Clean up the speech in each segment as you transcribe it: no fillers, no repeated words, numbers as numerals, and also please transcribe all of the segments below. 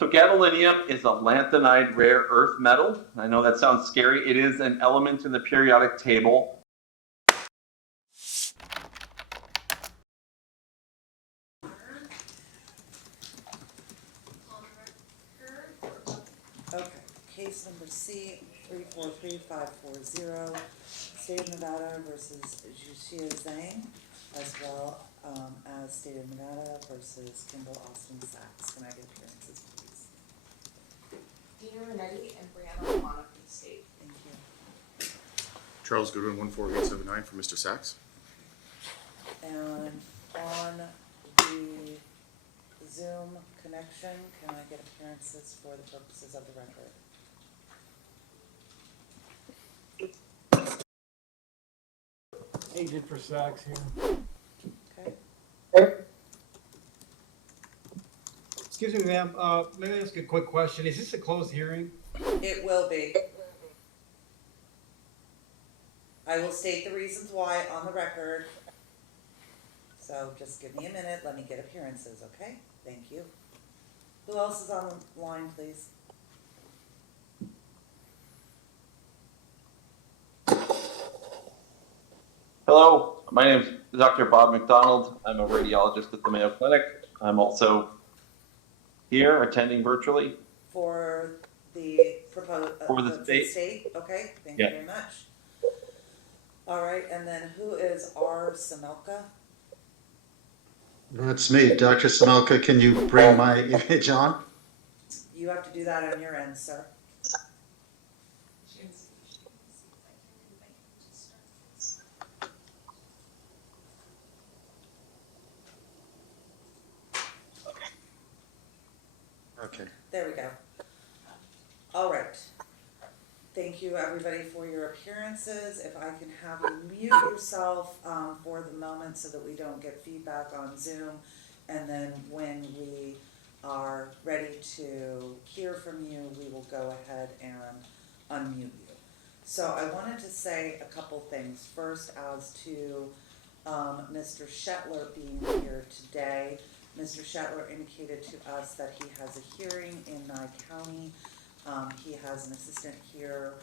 So gadolinium is a lanthanide rare earth metal. I know that sounds scary. It is an element in the periodic table. Okay, case number C 343540, State of Nevada versus Judicial Zhang, as well as State of Nevada versus Austin Sachs. Can I get appearances, please? Dena, Rinetti, and Brianna Romano for the state. Thank you. Charles Goodwin, 14879 for Mr. Sachs. And on the Zoom connection, can I get appearances for the purposes of the record? Agent for Sachs here. Okay. Excuse me, ma'am. May I ask a quick question? Is this a closed hearing? It will be. I will state the reasons why on the record. So just give me a minute. Let me get appearances, okay? Thank you. Who else is on the line, please? Hello, my name is Dr. Bob McDonald. I'm a radiologist at the Mayo Clinic. I'm also here attending virtually. For the proposed For the state. Okay, thank you very much. All right, and then who is R. Semelka? That's me, Dr. Semelka. Can you bring my image on? You have to do that on your end, sir. Okay. There we go. All right. Thank you, everybody, for your appearances. If I can have you mute yourself for the moment so that we don't get feedback on Zoom. And then when we are ready to hear from you, we will go ahead and unmute you. So I wanted to say a couple things. First, as to Mr. Shetler being here today. Mr. Shetler indicated to us that he has a hearing in Nye County. He has an assistant here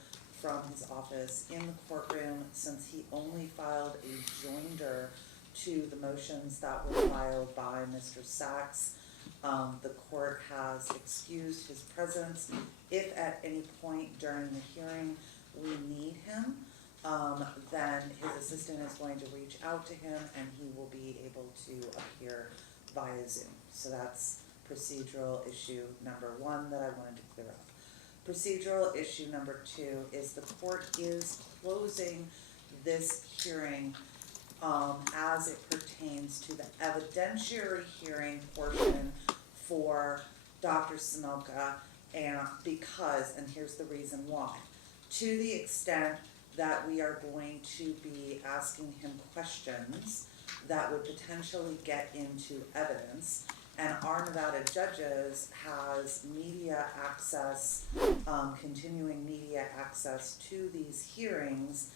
from his office in the courtroom. Since he only filed a joinder to the motions that were filed by Mr. Sachs, the court has excused his presence. If at any point during the hearing we need him, then his assistant is going to reach out to him and he will be able to appear via Zoom. So that's procedural issue number one that I wanted to clear up. Procedural issue number two is the court is closing this hearing as it pertains to the evidentiary hearing portion for Dr. Semelka, and because, and here's the reason why, to the extent that we are going to be asking him questions that would potentially get into evidence, and our Nevada judges has media access, continuing media access to these hearings,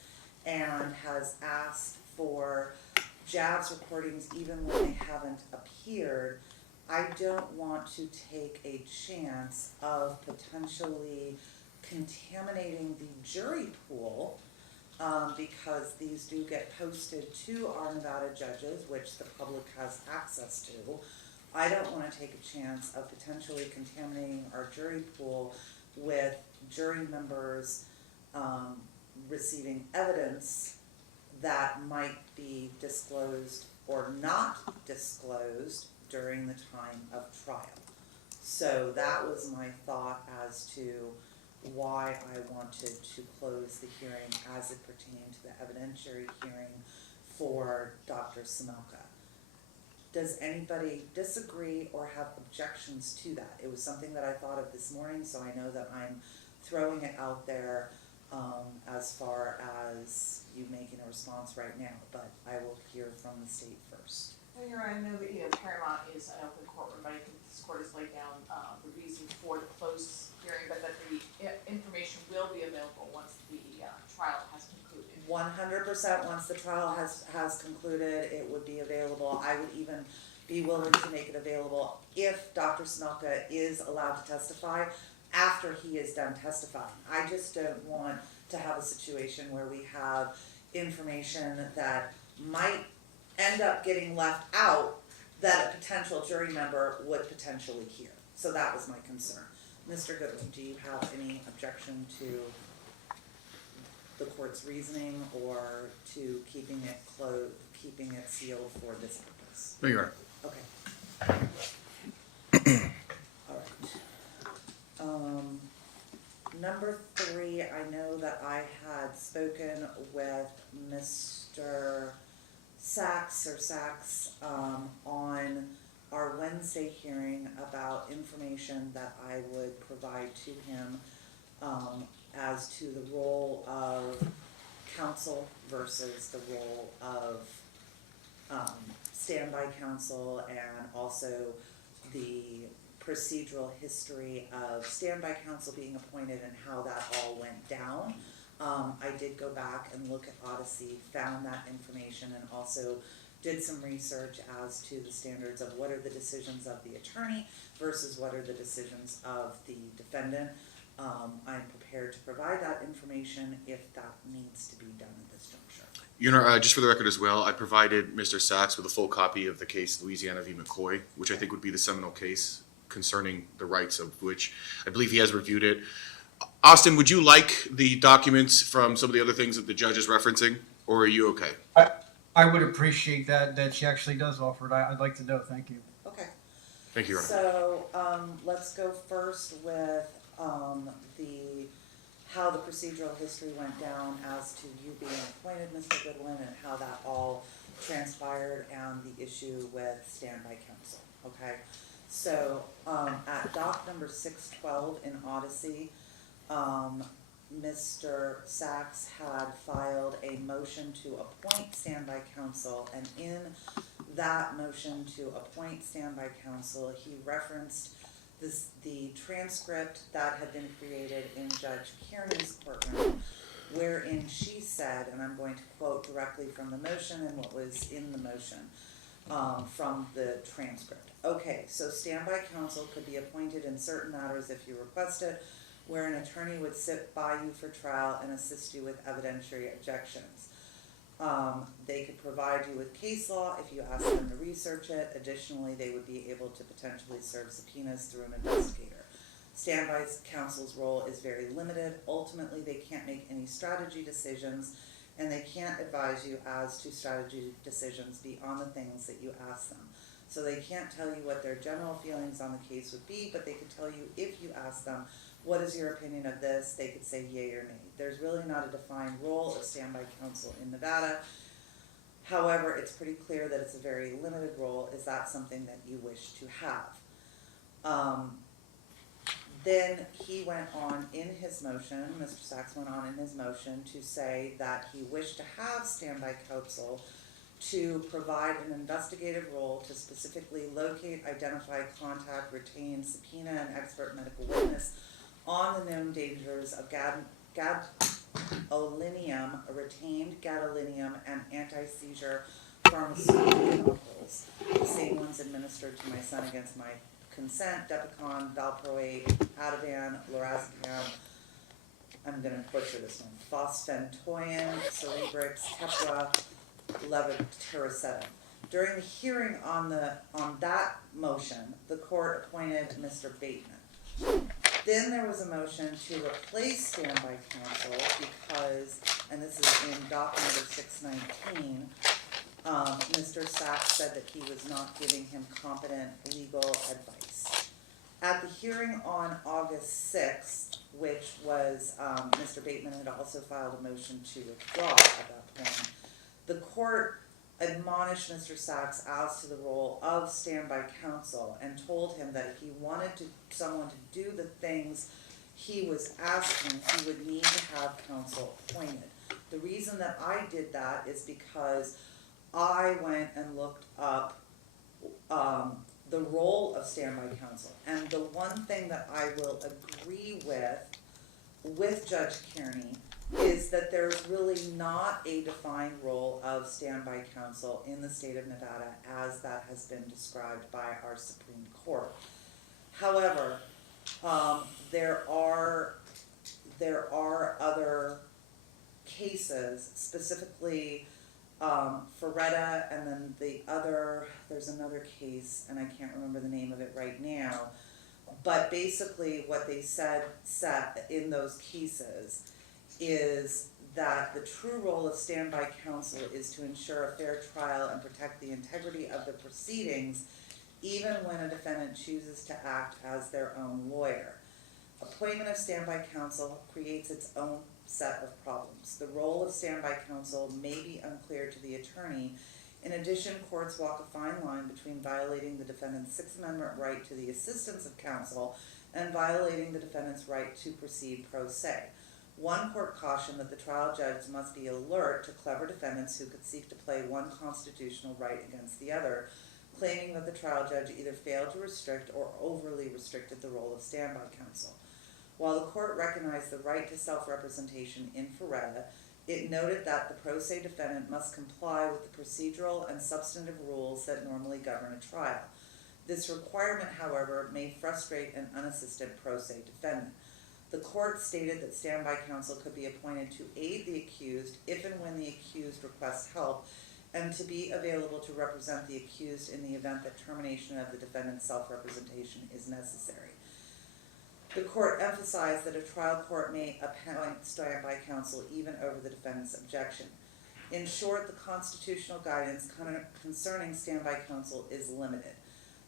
and has asked for JAVS recordings even when they haven't appeared. I don't want to take a chance of potentially contaminating the jury pool, because these do get posted to our Nevada judges, which the public has access to. I don't want to take a chance of potentially contaminating our jury pool with jury members receiving evidence that might be disclosed or not disclosed during the time of trial. So that was my thought as to why I wanted to close the hearing as it pertained to the evidentiary hearing for Dr. Semelka. Does anybody disagree or have objections to that? It was something that I thought of this morning, so I know that I'm throwing it out there as far as you making a response right now, but I will hear from the state first. Well, Your Honor, I know that Paramount is an open courtroom, but I think this court has laid down the reason for the closed hearing, but that the information will be available once the trial has concluded. 100% once the trial has concluded, it would be available. I would even be willing to make it available if Dr. Semelka is allowed to testify after he is done testifying. I just don't want to have a situation where we have information that might end up getting left out that a potential jury member would potentially hear. So that was my concern. Mr. Goodwin, do you have any objection to the court's reasoning or to keeping it closed, keeping it sealed for this purpose? No, Your Honor. Okay. All right. Number 3, I know that I had spoken with Mr. Sachs on our Wednesday hearing about information that I would provide to him as to the role of counsel versus the role of standby counsel, and also the procedural history of standby counsel being appointed and how that all went down. I did go back and look at Odyssey, found that information, and also did some research as to the standards of what are the decisions of the attorney versus what are the decisions of the defendant. I'm prepared to provide that information if that needs to be done at this juncture. Your Honor, just for the record as well, I provided Mr. Sachs with a full copy of the case Louisiana v. McCoy, which I think would be the seminal case concerning the rights of which I believe he has reviewed it. Austin, would you like the documents from some of the other things that the judge is referencing, or are you okay? I would appreciate that she actually does offer it. I'd like to know, thank you. Okay. Thank you, Your Honor. So, let's go first with how the procedural history went down as to you being appointed, Mr. Goodwin, and how that all transpired, and the issue with standby counsel, okay? So, at doc number 612 in Odyssey, Mr. Sachs had filed a motion to appoint standby counsel, and in that motion to appoint standby counsel, he referenced the transcript that had been created in Judge Kearney's courtroom, wherein she said, and I'm going to quote directly from the motion and what was in the motion from the transcript. Okay, so standby counsel could be appointed in certain matters if you request it, where an attorney would sit by you for trial and assist you with evidentiary objections. They could provide you with case law if you ask them to research it. Additionally, they would be able to potentially serve subpoenas through an investigator. Standby counsel's role is very limited. Ultimately, they can't make any strategy decisions, and they can't advise you as to strategy decisions beyond the things that you ask them. So they can't tell you what their general feelings on the case would be, but they could tell you if you ask them, what is your opinion of this? They could say yay or nay. There's really not a defined role of standby counsel in Nevada. However, it's pretty clear that it's a very limited role. Is that something that you wish to have? Then he went on in his motion, Mr. Sachs went on in his motion to say that he wished to have standby counsel to provide an investigative role to specifically locate, identify, contact, retain, subpoena, and expert medical witness on the known dangers of gadolinium, retained gadolinium, and anti-seizure pharmaceuticals, the same ones administered to my son against my consent, Depicon, Valproate, Ativan, Lorazepam, I'm going to butcher this one, Phosphantoin, Cerebrix, Tepra, Levetiracetam. During the hearing on that motion, the court appointed Mr. Bateman. Then there was a motion to replace standby counsel because, and this is in doc number 619, Mr. Sachs said that he was not giving him competent legal advice. At the hearing on August 6th, which was, Mr. Bateman had also filed a motion to withdraw at that point, the court admonished Mr. Sachs as to the role of standby counsel and told him that if he wanted someone to do the things he was asking, he would need to have counsel appointed. The reason that I did that is because I went and looked up the role of standby counsel. And the one thing that I will agree with Judge Kearney is that there's really not a defined role of standby counsel in the state of Nevada as that has been described by our Supreme Court. However, there are other cases, specifically Ferretta, and then there's another case, and I can't remember the name of it right now, but basically what they said in those cases is that the true role of standby counsel is to ensure a fair trial and protect the integrity of the proceedings, even when a defendant chooses to act as their own lawyer. Appointment of standby counsel creates its own set of problems. The role of standby counsel may be unclear to the attorney. In addition, courts walk a fine line between violating the defendant's Sixth Amendment right to the assistance of counsel and violating the defendant's right to proceed pro se. One court cautioned that the trial judge must be alert to clever defendants who could seek to play one constitutional right against the other, claiming that the trial judge either failed to restrict or overly restricted the role of standby counsel. While the court recognized the right to self-representation in Ferretta, it noted that the pro se defendant must comply with the procedural and substantive rules that normally govern a trial. This requirement, however, may frustrate an unassisted pro se defendant. The court stated that standby counsel could be appointed to aid the accused if and when the accused requests help, and to be available to represent the accused in the event that termination of the defendant's self-representation is necessary. The court emphasized that a trial court may appoint standby counsel even over the defendant's objection. In short, the constitutional guidance concerning standby counsel is limited.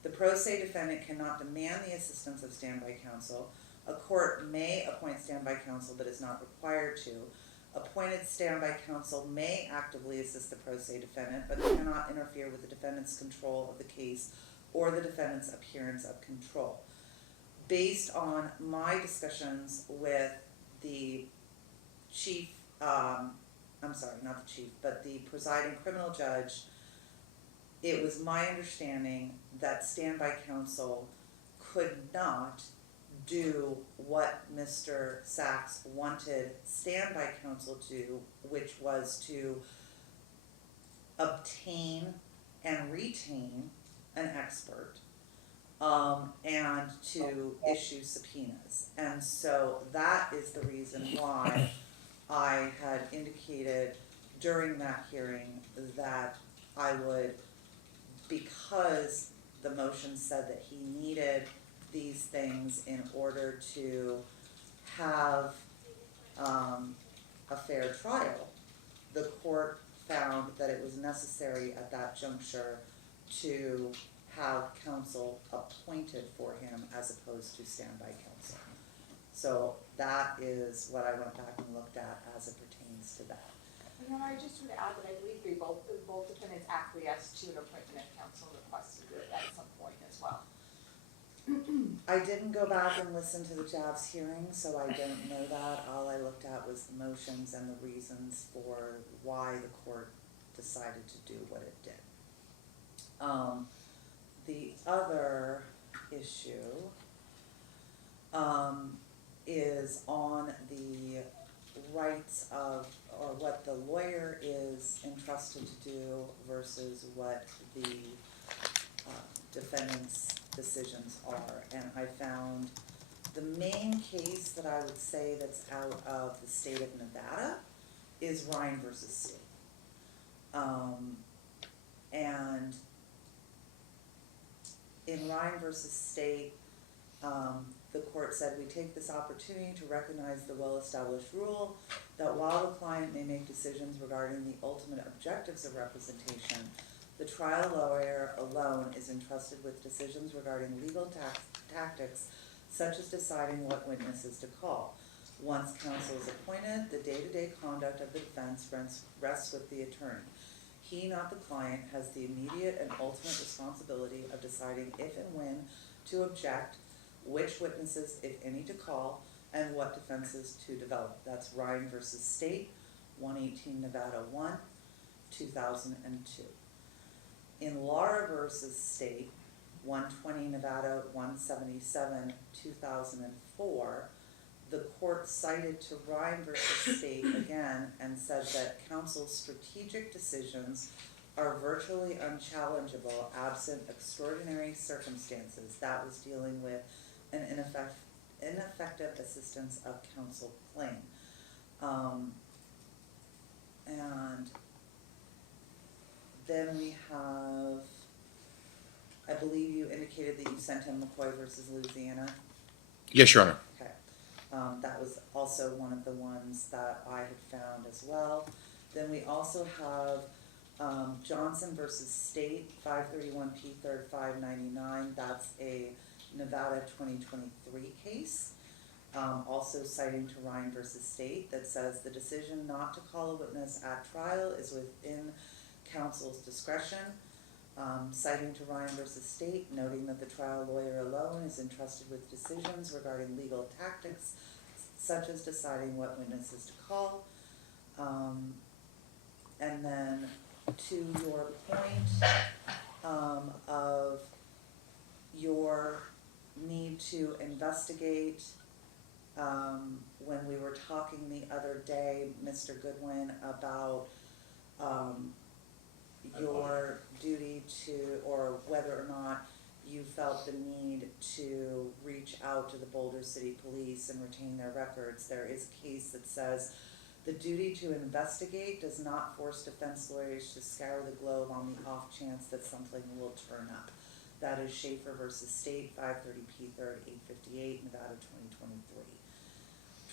The pro se defendant cannot demand the assistance of standby counsel. A court may appoint standby counsel but is not required to. Appointed standby counsel may actively assist the pro se defendant but cannot interfere with the defendant's control of the case or the defendant's appearance of control. Based on my discussions with the chief, the presiding criminal judge, it was my understanding that standby counsel could not do what Mr. Sachs wanted standby counsel to do, which was to obtain and retain an expert, and to issue subpoenas. And so that is the reason why I had indicated during that hearing that I would, because the motion said that he needed these things in order to have a fair trial, the court found that it was necessary at that juncture to have counsel appointed for him as opposed to standby counsel. So that is what I went back and looked at as it pertains to that. You know, I just would add that I believe both defendants acquiesced to an appointment of counsel and requested it at some point as well. I didn't go back and listen to the JAVS hearing, so I don't know that. All I looked at was the motions and the reasons for why the court decided to do what it did. The other issue is on the rights of, or what the lawyer is entrusted to do versus what the defendant's decisions are. And I found the main case that I would say that's out of the state of Nevada is Ryan versus State. And in Ryan versus State, the court said, we take this opportunity to recognize the well-established rule that while the client may make decisions regarding the ultimate objectives of representation, the trial lawyer alone is entrusted with decisions regarding legal tactics, such as deciding what witnesses to call. Once counsel is appointed, the day-to-day conduct of the defense rests with the attorney. He, not the client, has the immediate and ultimate responsibility of deciding if and when to object, which witnesses, if any, to call, and what defenses to develop. That's Ryan versus State, 118 Nevada 1, 2002. In Lara versus State, 120 Nevada 177, 2004, The court cited to Ryan versus State again and said that counsel's strategic decisions are virtually unchallengeable absent extraordinary circumstances. That was dealing with an ineffective assistance of counsel claim. And then we have, I believe you indicated that you sent him McCoy versus Louisiana. Yes, Your Honor. Okay. That was also one of the ones that I had found as well. Then we also have Johnson versus State, 531 P. 3rd 599. That's a Nevada 2023 case. Also citing to Ryan versus State that says the decision not to call a witness at trial is within counsel's discretion. Citing to Ryan versus State, noting that the trial lawyer alone is entrusted with decisions regarding legal tactics, such as deciding what witnesses to call. And then to your point of your need to investigate, when we were talking the other day, Mr. Goodwin, about your duty to, or whether or not you felt the need to reach out to the Boulder City Police and retain their records. There is a case that says the duty to investigate does not force defense lawyers to scour the globe on the off chance that something will turn up. That is Schaefer versus State, 530 P. 3rd 858, Nevada 2023.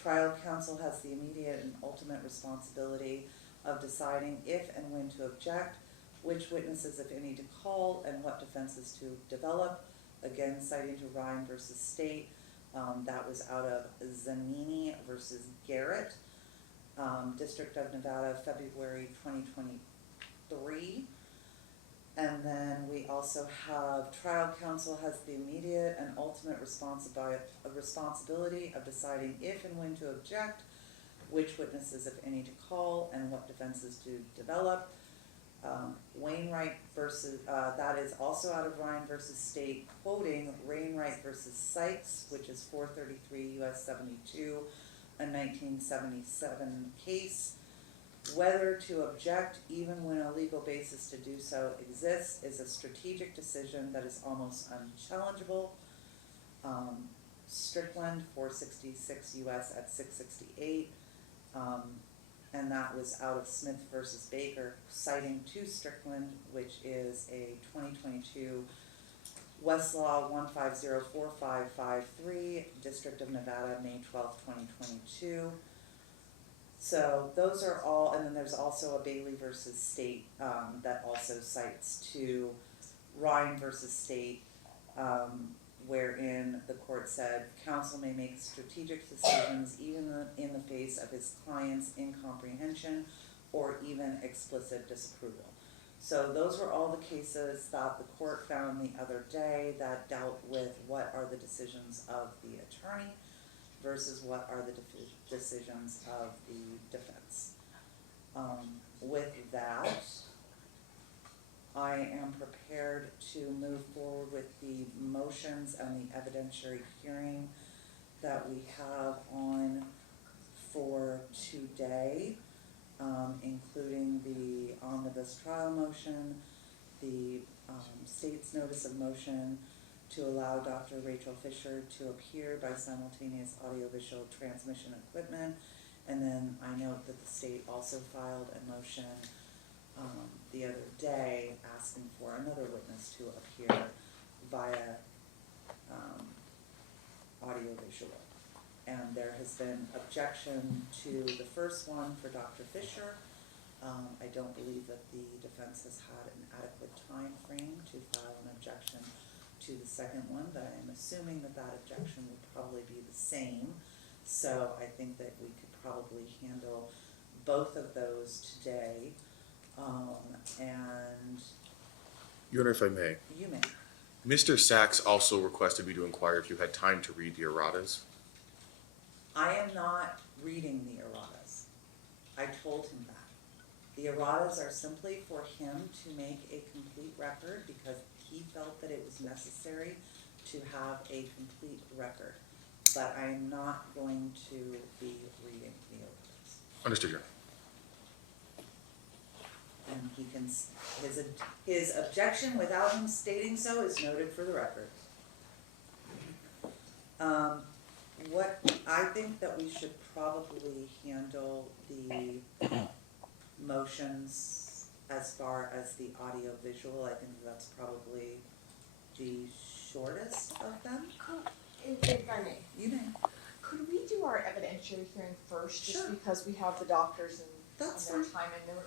Trial counsel has the immediate and ultimate responsibility of deciding if and when to object, which witnesses, if any, to call, and what defenses to develop. Again, citing to Ryan versus State, that was out of Zanini versus Garrett, District of Nevada, February 2023. And then we also have trial counsel has the immediate and ultimate responsibility of deciding if and when to object, which witnesses, if any, to call, and what defenses to develop. Wainwright versus, that is also out of Ryan versus State, quoting Wainwright versus Sachs, which is 433 US 72, a 1977 case. Whether to object, even when a legal basis to do so exists, is a strategic decision that is almost unchallengeable. Strickland, 466 US at 668. And that was out of Smith versus Baker, citing to Strickland, which is a 2022 Westlaw 1504553, District of Nevada, May 12, 2022. So those are all, and then there's also a Bailey versus State that also cites to Ryan versus State, wherein the court said counsel may make strategic decisions even in the face of his client's incomprehension or even explicit disapproval. So those were all the cases that the court found the other day that dealt with what are the decisions of the attorney versus what are the decisions of the defense. With that, I am prepared to move forward with the motions and the evidentiary hearing that we have on for today, including the Omnibus trial motion, the state's notice of motion to allow Dr. Rachel Fisher to appear by simultaneous audiovisual transmission equipment. And then I note that the state also filed a motion the other day asking for another witness to appear via audiovisual. And there has been objection to the first one for Dr. Fisher. I don't believe that the defense has had an adequate time frame to file an objection to the second one, but I'm assuming that that objection will probably be the same. So I think that we could probably handle both of those today. And Your Honor, if I may. you may. Mr. Sachs also requested me to inquire if you had time to read the erratas. I am not reading the erratas. I told him that. The erratas are simply for him to make a complete record because he felt that it was necessary to have a complete record. but I'm not going to be reading the ordinance. Understood, Your Honor. And he can, his objection without him stating so is noted for the record. What, I think that we should probably handle the motions as far as the audio visual. I think that's probably the shortest of them. If I may, You may. could we do our evidentiary hearing first, just Sure. because we have the doctors and That's their fine. time and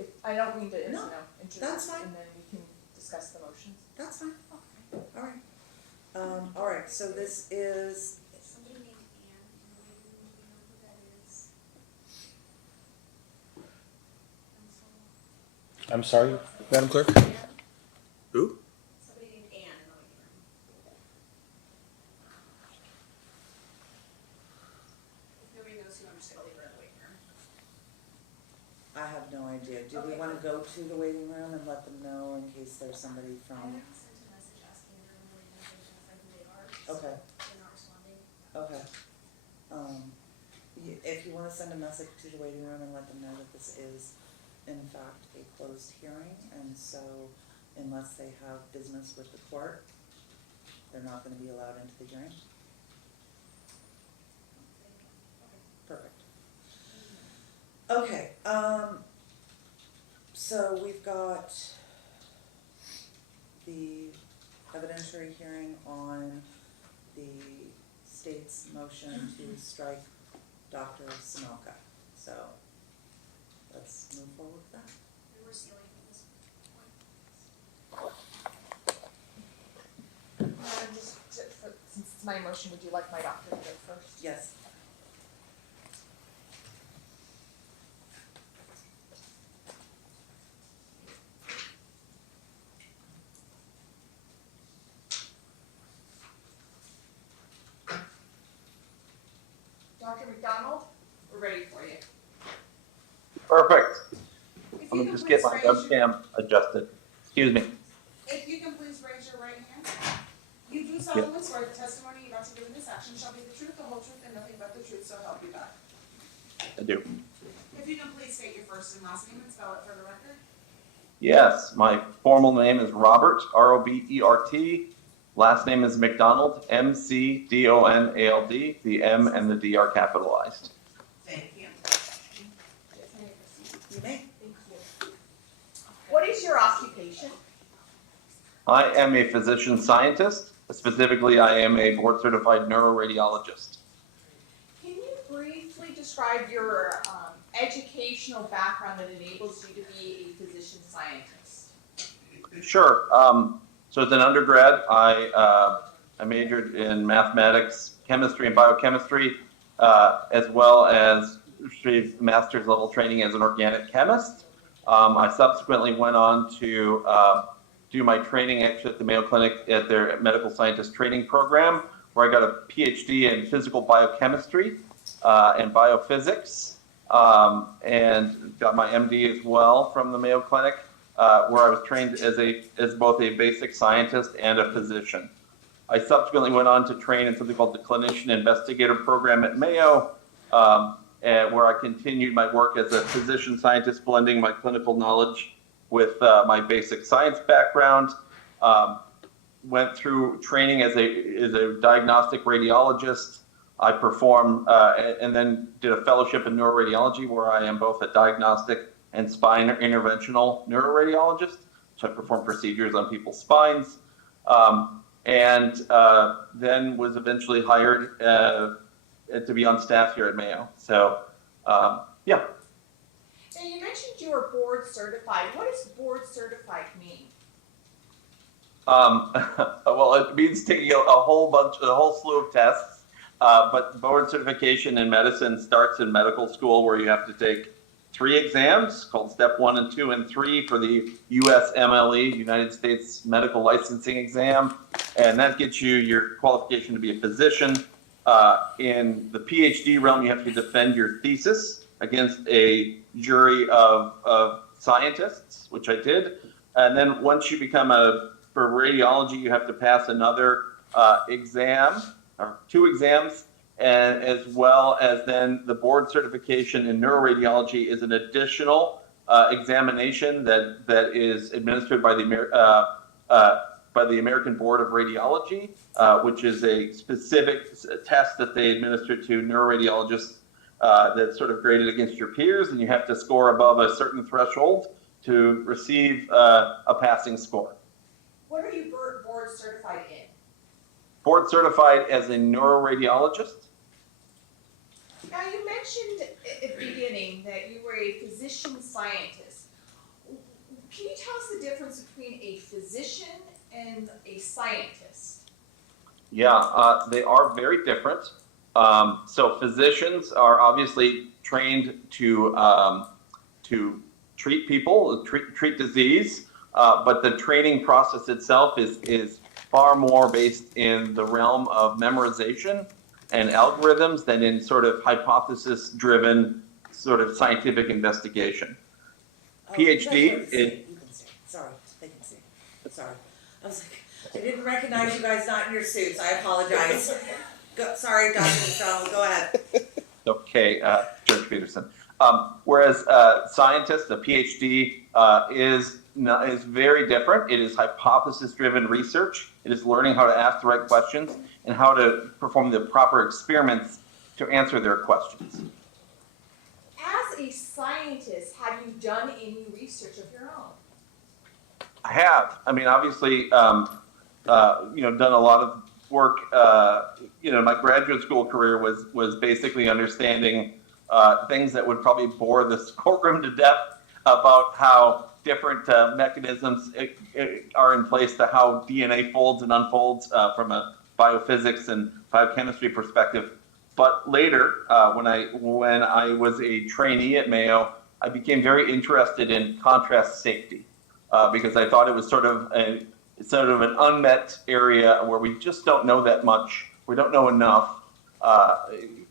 if, I don't mean to, No, interrupt, that's fine. and then we can discuss the motions. That's fine. Okay. All right, so this is, Somebody named Anne in the waiting room, do you know who that is? I'm sorry, Madam Clerk? Anne? Who? Somebody named Anne in the waiting room. If nobody knows who, I'm just gonna leave her in the waiting room. I have no idea. Do we Okay. wanna go to the waiting room and let them know in case there's somebody I from, haven't sent a message asking them where they identify who they are, so okay, they're not responding. okay. If you wanna send a message to the waiting room and let them know that this is in fact a closed hearing, and so unless they have business with the court, they're not gonna be allowed into the hearing. Perfect. Okay, so we've got the evidentiary hearing on the state's motion to strike Dr. Semelka. So let's move forward with that. And we're sealing this point. Since it's my motion, would you like my doctor to go first? Yes. Dr. McDonald, we're ready for you. Perfect. If I'm you gonna can just get please my raise your- webcam adjusted. Excuse me. If you can please raise your right hand. You do solemnly swear the testimony you're about to give in this action shall be the truth, the whole truth, and nothing but the truth, so help you God. I do. If you can please state your first and last name and spell it for the record. Yes, my formal name is Robert, Robert. Last name is McDonald, McDonald. The M and the D are capitalized. Thank you. You may. Thank you. What is your occupation? I am a physician scientist. Specifically, I am a board certified neuroradiologist. Can you briefly describe your educational background that enables you to be a physician scientist? Sure. So as an undergrad, I majored in mathematics, chemistry, and biochemistry, as well as received master's level training as an organic chemist. I subsequently went on to do my training actually at the Mayo Clinic at their medical scientist training program, where I got a PhD in physical biochemistry and biophysics, and got my MD as well from the Mayo Clinic, where I was trained as both a basic scientist and a physician. I subsequently went on to train in something called the Clinician Investigator Program at Mayo, and where I continued my work as a physician scientist, blending my clinical knowledge with my basic science background. Went through training as a diagnostic radiologist. I performed and then did a fellowship in neuroradiology, where I am both a diagnostic and spine interventional neuroradiologist. So I perform procedures on people's spines, and then was eventually hired to be on staff here at Mayo. So, yeah. And you mentioned you were board certified. What does board certified mean? Well, it means taking a whole slew of tests. But board certification in medicine starts in medical school, where you have to take 3 exams called Step 1 and 2 and 3 for the USMLE, United States Medical Licensing Exam, and that gets you your qualification to be a physician. In the PhD realm, you have to defend your thesis against a jury of scientists, which I did. And then once you become for radiology, you have to pass another exam 2 exams, and as well as then the board certification in neuroradiology is an additional examination that is administered by the American Board of Radiology, which is a specific test that they administer to neuroradiologists that's sort of graded against your peers, and you have to score above a certain threshold to receive a passing score. What are you board certified in? Board certified as a neuroradiologist. Now, you mentioned at the beginning that you were a physician scientist. Can you tell us the difference between a physician and a scientist? Yeah, they are very different. So physicians are obviously trained to treat people, treat disease, but the training process itself is far more based in the realm of memorization and algorithms than in sort of hypothesis-driven sort of scientific investigation. PhD in... Sorry, they can see. Sorry. I was like, I didn't recognize you guys not in your suits. I apologize. Sorry, Dr. McDonald, go ahead. Okay, Judge Peterson. Whereas scientist, a PhD, is very different. It is hypothesis-driven research. It is learning how to ask the right questions and how to perform the proper experiments to answer their questions. As a scientist, have you done any research of your own? I have. I mean, obviously, done a lot of work. My graduate school career was basically understanding things that would probably bore this courtroom to death about how different mechanisms are in place to how DNA folds and unfolds from a biophysics and biochemistry perspective. But later, when I was a trainee at Mayo, I became very interested in contrast safety because I thought it was sort of an unmet area where we just don't know that much. We don't know enough. And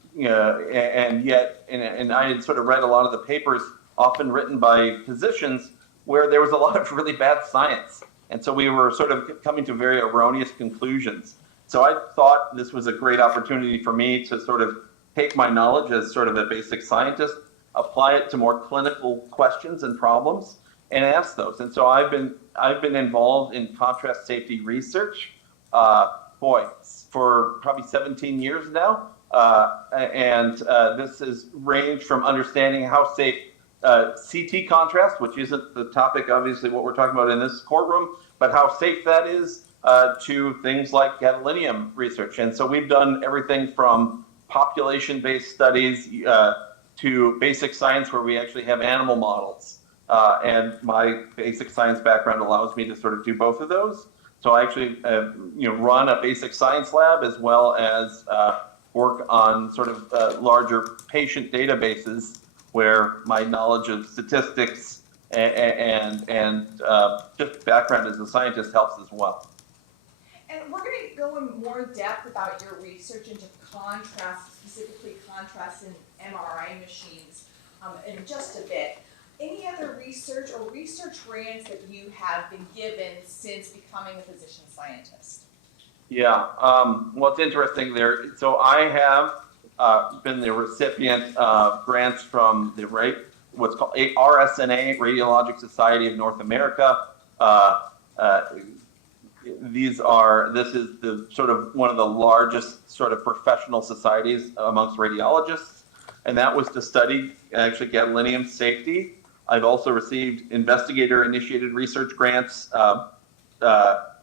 I had sort of read a lot of the papers often written by physicians where there was a lot of really bad science. And so we were sort of coming to very erroneous conclusions. So I thought this was a great opportunity for me to sort of take my knowledge as sort of a basic scientist, apply it to more clinical questions and problems, and ask those. And so I've been involved in contrast safety research, for probably 17 years now. This has ranged from understanding how safe CT contrast, which isn't the topic, obviously, what we're talking about in this courtroom, but how safe that is to things like gadolinium research. And so we've done everything from population-based studies to basic science where we actually have animal models. And my basic science background allows me to sort of do both of those. So I actually run a basic science lab as well as work on sort of larger patient databases where my knowledge of statistics and just background as a scientist helps as well. And we're going to go in more depth about your research into contrast, specifically contrast in MRI machines in just a bit. Any other research or research grants that you have been given since becoming a physician scientist? Yeah, well, it's interesting there. So I have been the recipient of grants from what's called RSNA, Radiologic Society of North America. This is the sort of one of the largest sort of professional societies amongst radiologists, and that was to study actually gadolinium safety. I've also received investigator-initiated research grants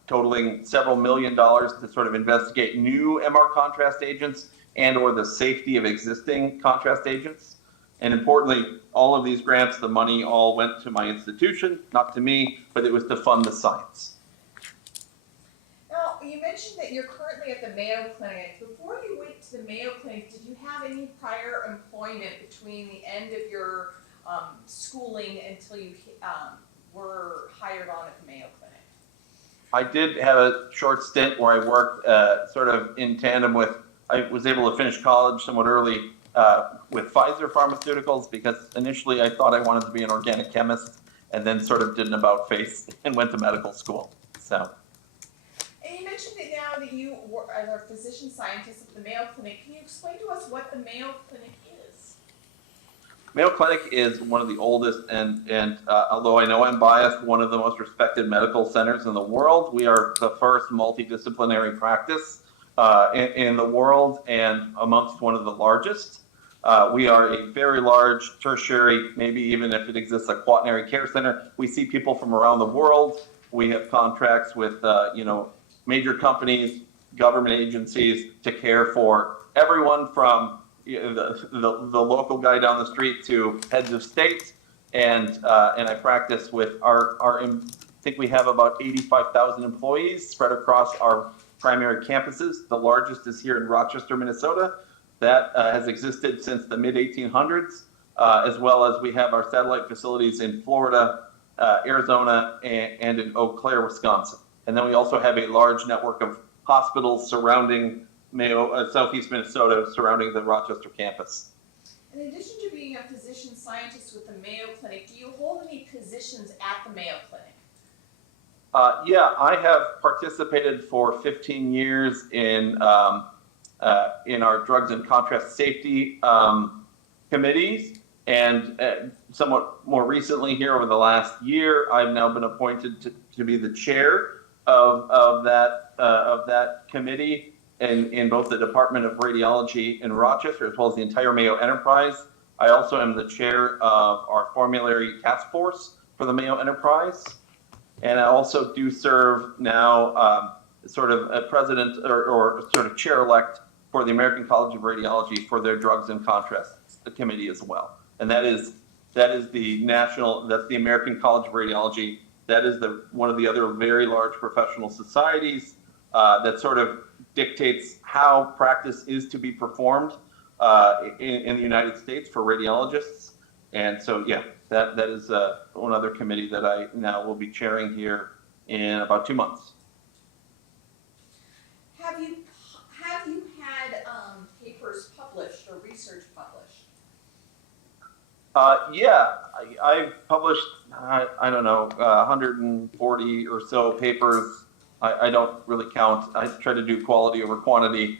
totaling several $1 million to sort of investigate new MR contrast agents and or the safety of existing contrast agents. And importantly, all of these grants, the money all went to my institution, not to me, but it was to fund the science. Now, you mentioned that you're currently at the Mayo Clinic. Before you went to the Mayo Clinic, did you have any prior employment between the end of your schooling until you were hired on at the Mayo Clinic? I did have a short stint where I worked sort of in tandem with, I was able to finish college somewhat early with Pfizer Pharmaceuticals because initially I thought I wanted to be an organic chemist and then sort of did an about face and went to medical school. So. And you mentioned that now know that you are a physician scientist at the Mayo Clinic. Can you explain to us what the Mayo Clinic is? Mayo Clinic is one of the oldest and although I know I'm biased, one of the most respected medical centers in the world. We are the first multidisciplinary practice in the world and amongst one of the largest. We are a very large tertiary, maybe even if it exists, a quaternary care center. We see people from around the world. We have contracts with, major companies, government agencies to care for everyone from the local guy down the street to heads of state. And I practice with I think we have about 85,000 employees spread across our primary campuses. The largest is here in Rochester, Minnesota. That has existed since the mid-1800s, as well as we have our satellite facilities in Florida, Arizona, and in Eau Claire, Wisconsin. And then we also have a large network of hospitals surrounding Southeast Minnesota, surrounding the Rochester campus. In addition to being a physician scientist with the Mayo Clinic, do you hold any positions at the Mayo Clinic? Yeah, I have participated for 15 years in our drugs and contrast safety committees, and somewhat more recently here over the last year, I've now been appointed to be the chair of that committee in both the Department of Radiology in Rochester as well as the entire Mayo enterprise. I also am the chair of our formulary task force for the Mayo enterprise, and I also do serve now sort of a president or sort of chair-elect for the American College of Radiology for their drugs and contrast committee as well. And that is the American College of Radiology. That is one of the other very large professional societies that sort of dictates how practice is to be performed in the United States for radiologists. And so, yeah, that is one other committee that I now will be chairing here in about 2 months. Have you had papers published or research published? Yeah, I've published, I don't know, 140 or so papers. I don't really count. I try to do quality over quantity,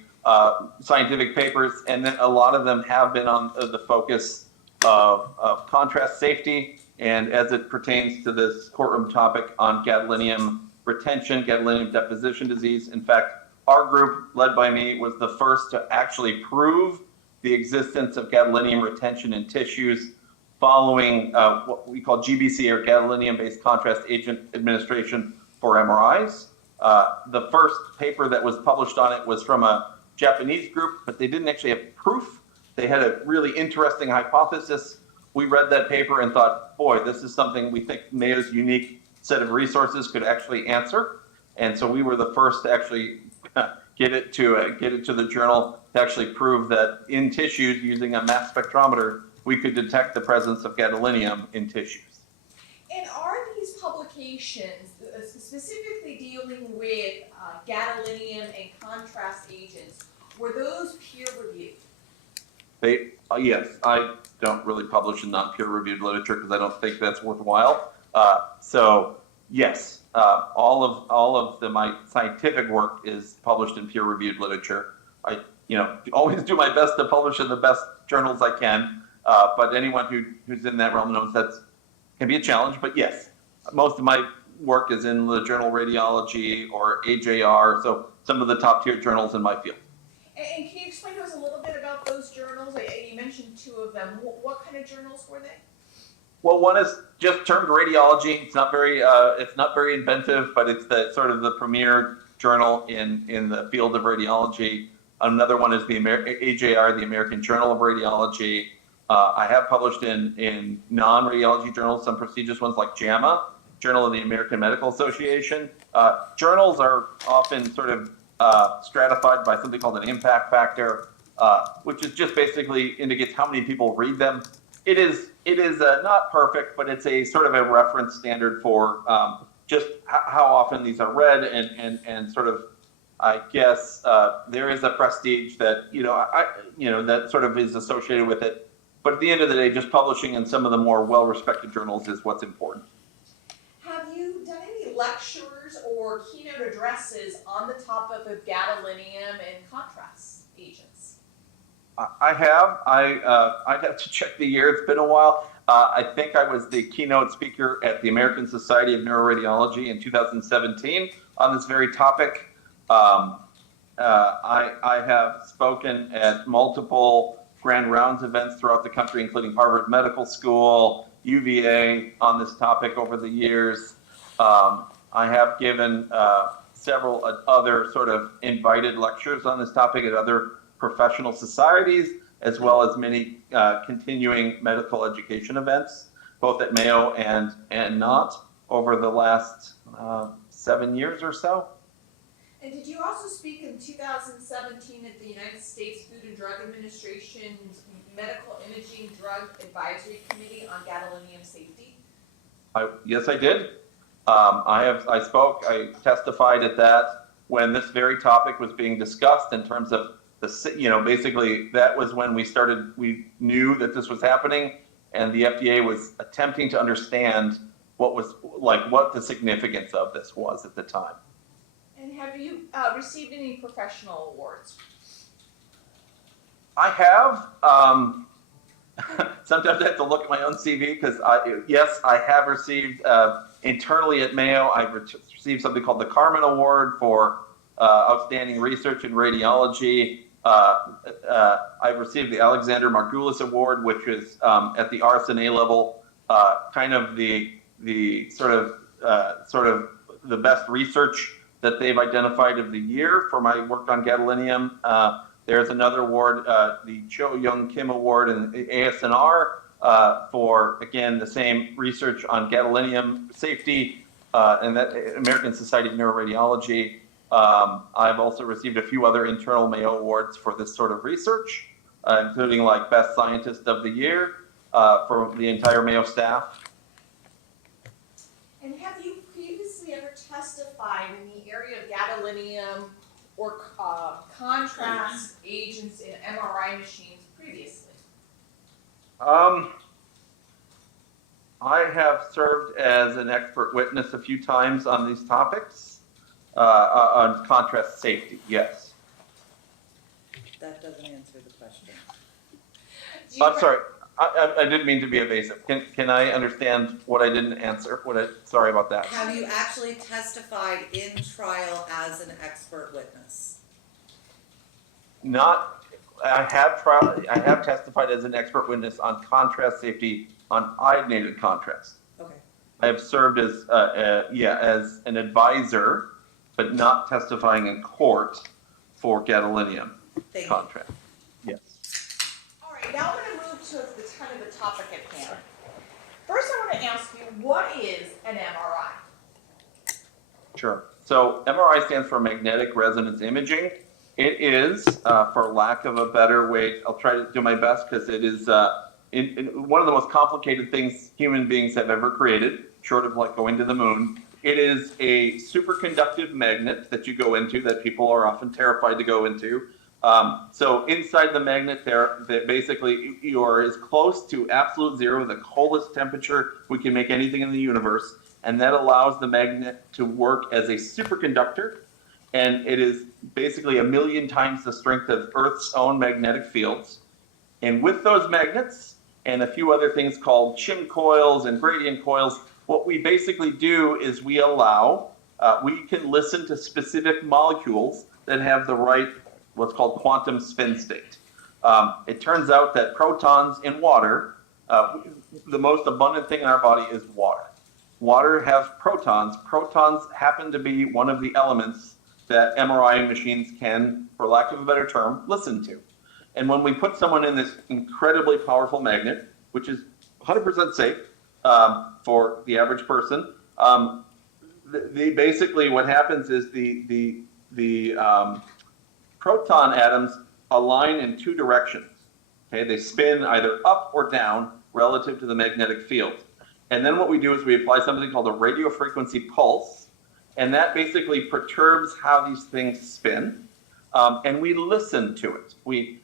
scientific papers, and then a lot of them have been on the focus of contrast safety, and as it pertains to this courtroom topic on gadolinium retention, gadolinium deposition disease. In fact, our group, led by me, was the first to actually prove the existence of gadolinium retention in tissues following what we call GBC, or gadolinium-based contrast agent administration for MRIs. The first paper that was published on it was from a Japanese group, but they didn't actually have proof. They had a really interesting hypothesis. We read that paper and thought, boy, this is something we think Mayo's unique set of resources could actually answer. And so we were the first to actually get it to the journal to actually prove that in tissues, using a mass spectrometer, we could detect the presence of gadolinium in tissues. And are these publications specifically dealing with gadolinium and contrast agents, were those peer reviewed? Yes, I don't really publish in non-peer reviewed literature because I don't think that's worthwhile. So yes, all of my scientific work is published in peer reviewed literature. I always do my best to publish in the best journals I can, but anyone who's in that realm knows that can be a challenge. But yes, most of my work is in the journal Radiology or AJR, so some of the top tier journals in my field. And can you explain to us a little bit about those journals? You mentioned 2 of them. What kind of journals were they? Well, one is just termed Radiology. It's not very inventive, but it's the premier journal in the field of radiology. Another one is the AJR, the American Journal of Radiology. I have published in non-radiology journals, some prestigious ones like JAMA, Journal of the American Medical Association. Journals are often sort of stratified by something called an impact factor, which is just basically indicates how many people read them. It is not perfect, but it's a sort of a reference standard for just how often these are read, and sort of, I guess there is a prestige that that sort of is associated with it. But at the end of the day, just publishing in some of the more well-respected journals is what's important. Have you done any lectures or for keynote addresses on the topic of gadolinium and contrast agents? I have. I'd have to check the year. It's been a while. I think I was the keynote speaker at the American Society of Neuroradiology in 2017 on this very topic. I have spoken at multiple Grand Rounds events throughout the country, including Harvard Medical School, UVA, on this topic over the years. I have given several other sort of invited lectures on this topic at other professional societies, as well as many continuing medical education events, both at Mayo and not, over the last 7 years or so. And did you also speak in 2017 at the United States Food and Drug Administration's Medical Imaging Drug Advisory Committee on gadolinium safety? Yes, I did. I spoke, I testified at that when this very topic was being discussed in terms of basically that was when we knew that this was happening, and the FDA was attempting to understand what the significance of this was at the time. And have you received any professional awards? I have. Sometimes I have to look at my own CV because I have received internally at Mayo. I've received something called the Carmen Award for outstanding research in radiology. I've received the Alexander Margulis Award, which is at the RSNA level, kind of the sort of the best research that they've identified of the year for my work on gadolinium. There's another award, the Cho Young Kim Award in the ASNR for, again, the same research on gadolinium safety, and that American Society of Neuroradiology. I've also received a few other internal Mayo awards for this sort of research, including like Best Scientist of the Year for the entire Mayo staff. And have you previously ever testified in the area of gadolinium or contrast agents in MRI machines previously? I have served as an expert witness a few times on these topics, on contrast safety, yes. That doesn't answer the question. I'm sorry, I didn't mean to be evasive. Can I understand what I didn't answer? Sorry about that. Have you actually testified in trial as an expert witness? I have testified as an expert witness on contrast safety on iodinated contrast. Okay. I have served as as an advisor, but not testifying in court for gadolinium Thank you. contrast. Yes. All right, now I'm going to move to the kind of the topic at hand. First, I want to ask you, what is an MRI? Sure. So MRI stands for magnetic resonance imaging. It is, for lack of a better way, I'll try to do my best because it is one of the most complicated things human beings have ever created, short of like going to the moon. It is a superconductive magnet that you go into that people are often terrified to go into. So inside the magnet that basically you are as close to absolute zero, the coldest temperature we can make anything in the universe. And that allows the magnet to work as a superconductor. And it is basically 1 million times the strength of Earth's own magnetic fields. And with those magnets and a few other things called shim coils and gradient coils, what we basically do is we can listen to specific molecules that have the right, what's called quantum spin state. It turns out that protons in water, the most abundant thing in our body is water. Water has protons. Protons happen to be one of the elements that MRI machines can, for lack of a better term, listen to. And when we put someone in this incredibly powerful magnet, which is 100% safe for the average person, basically what happens is the proton atoms align in two directions. Okay, they spin either up or down relative to the magnetic field. And then what we do is we apply something called a radio frequency pulse, and that basically perturbs how these things spin, and we listen to it. We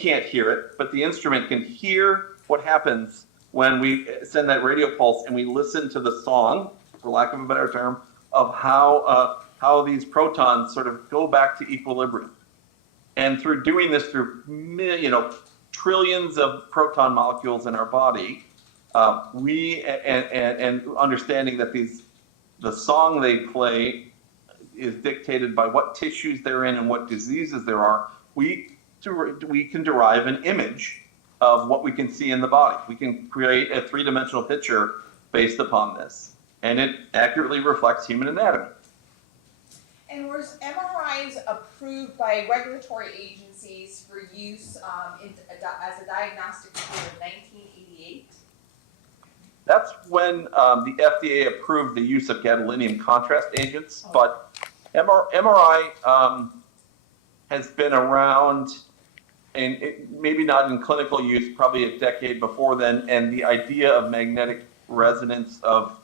can't hear it, but the instrument can hear what happens when we send that radio pulse and we listen to the song, for lack of a better term, of how these protons sort of go back to equilibrium. And through doing this through trillions of proton molecules in our body, and understanding that the song they play is dictated by what tissues they're in and what diseases there are, we can derive an image of what we can see in the body. We can create a three-dimensional picture based upon this, and it accurately reflects human anatomy. And was MRIs approved by regulatory agencies for use as a diagnostic tool in 1988? That's when the FDA approved the use of gadolinium contrast agents, but MRI has been around, and maybe not in clinical use, probably a decade before then, and the idea of magnetic resonance of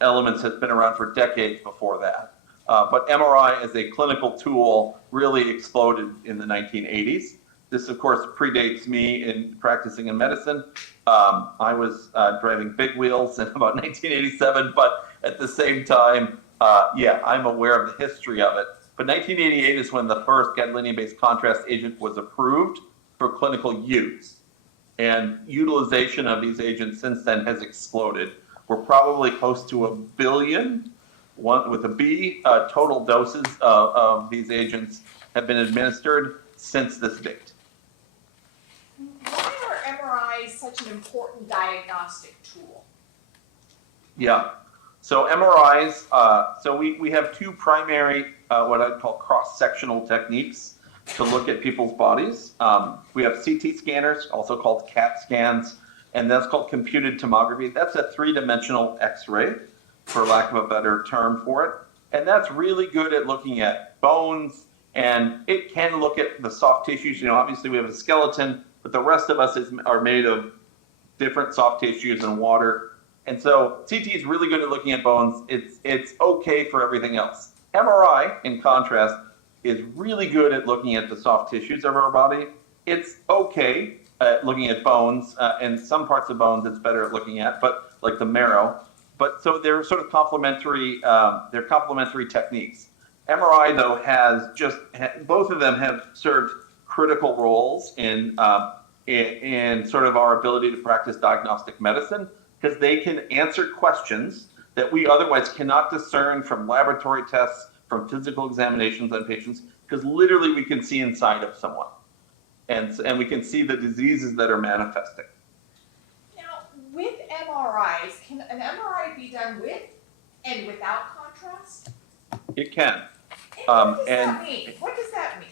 elements has been around for decades before that. But MRI as a clinical tool really exploded in the 1980s. This, of course, predates me in practicing in medicine. I was driving big wheels in about 1987, but at the same time, I'm aware of the history of it. But 1988 is when the first gadolinium-based contrast agent was approved for clinical use. And utilization of these agents since then has exploded. We're probably close to 1 billion, with a B, total doses of these agents have been administered since this date. Why are MRIs such an important diagnostic tool? Yeah. So MRIs, we have two primary, what I'd call cross-sectional techniques to look at people's bodies. We have CT scanners, also called CAT scans, and that's called computed tomography. That's a three-dimensional X-ray, for lack of a better term for it. And that's really good at looking at bones, and it can look at the soft tissues. Obviously we have a skeleton, but the rest of us are made of different soft tissues and water. And so CT is really good at looking at bones. It's okay for everything else. MRI, in contrast, is really good at looking at the soft tissues of our body. It's okay at looking at bones, and some parts of bones it's better at looking at, but like the marrow. But so they're sort of complementary. They're complementary techniques. MRI though both of them have served critical roles in sort of our ability to practice diagnostic medicine, because they can answer questions that we otherwise cannot discern from laboratory tests, from physical examinations on patients, because literally we can see inside of someone, and we can see the diseases that are manifesting. Now, with MRIs, can an MRI be done with and without contrast? It can. And what does that mean? What does that mean?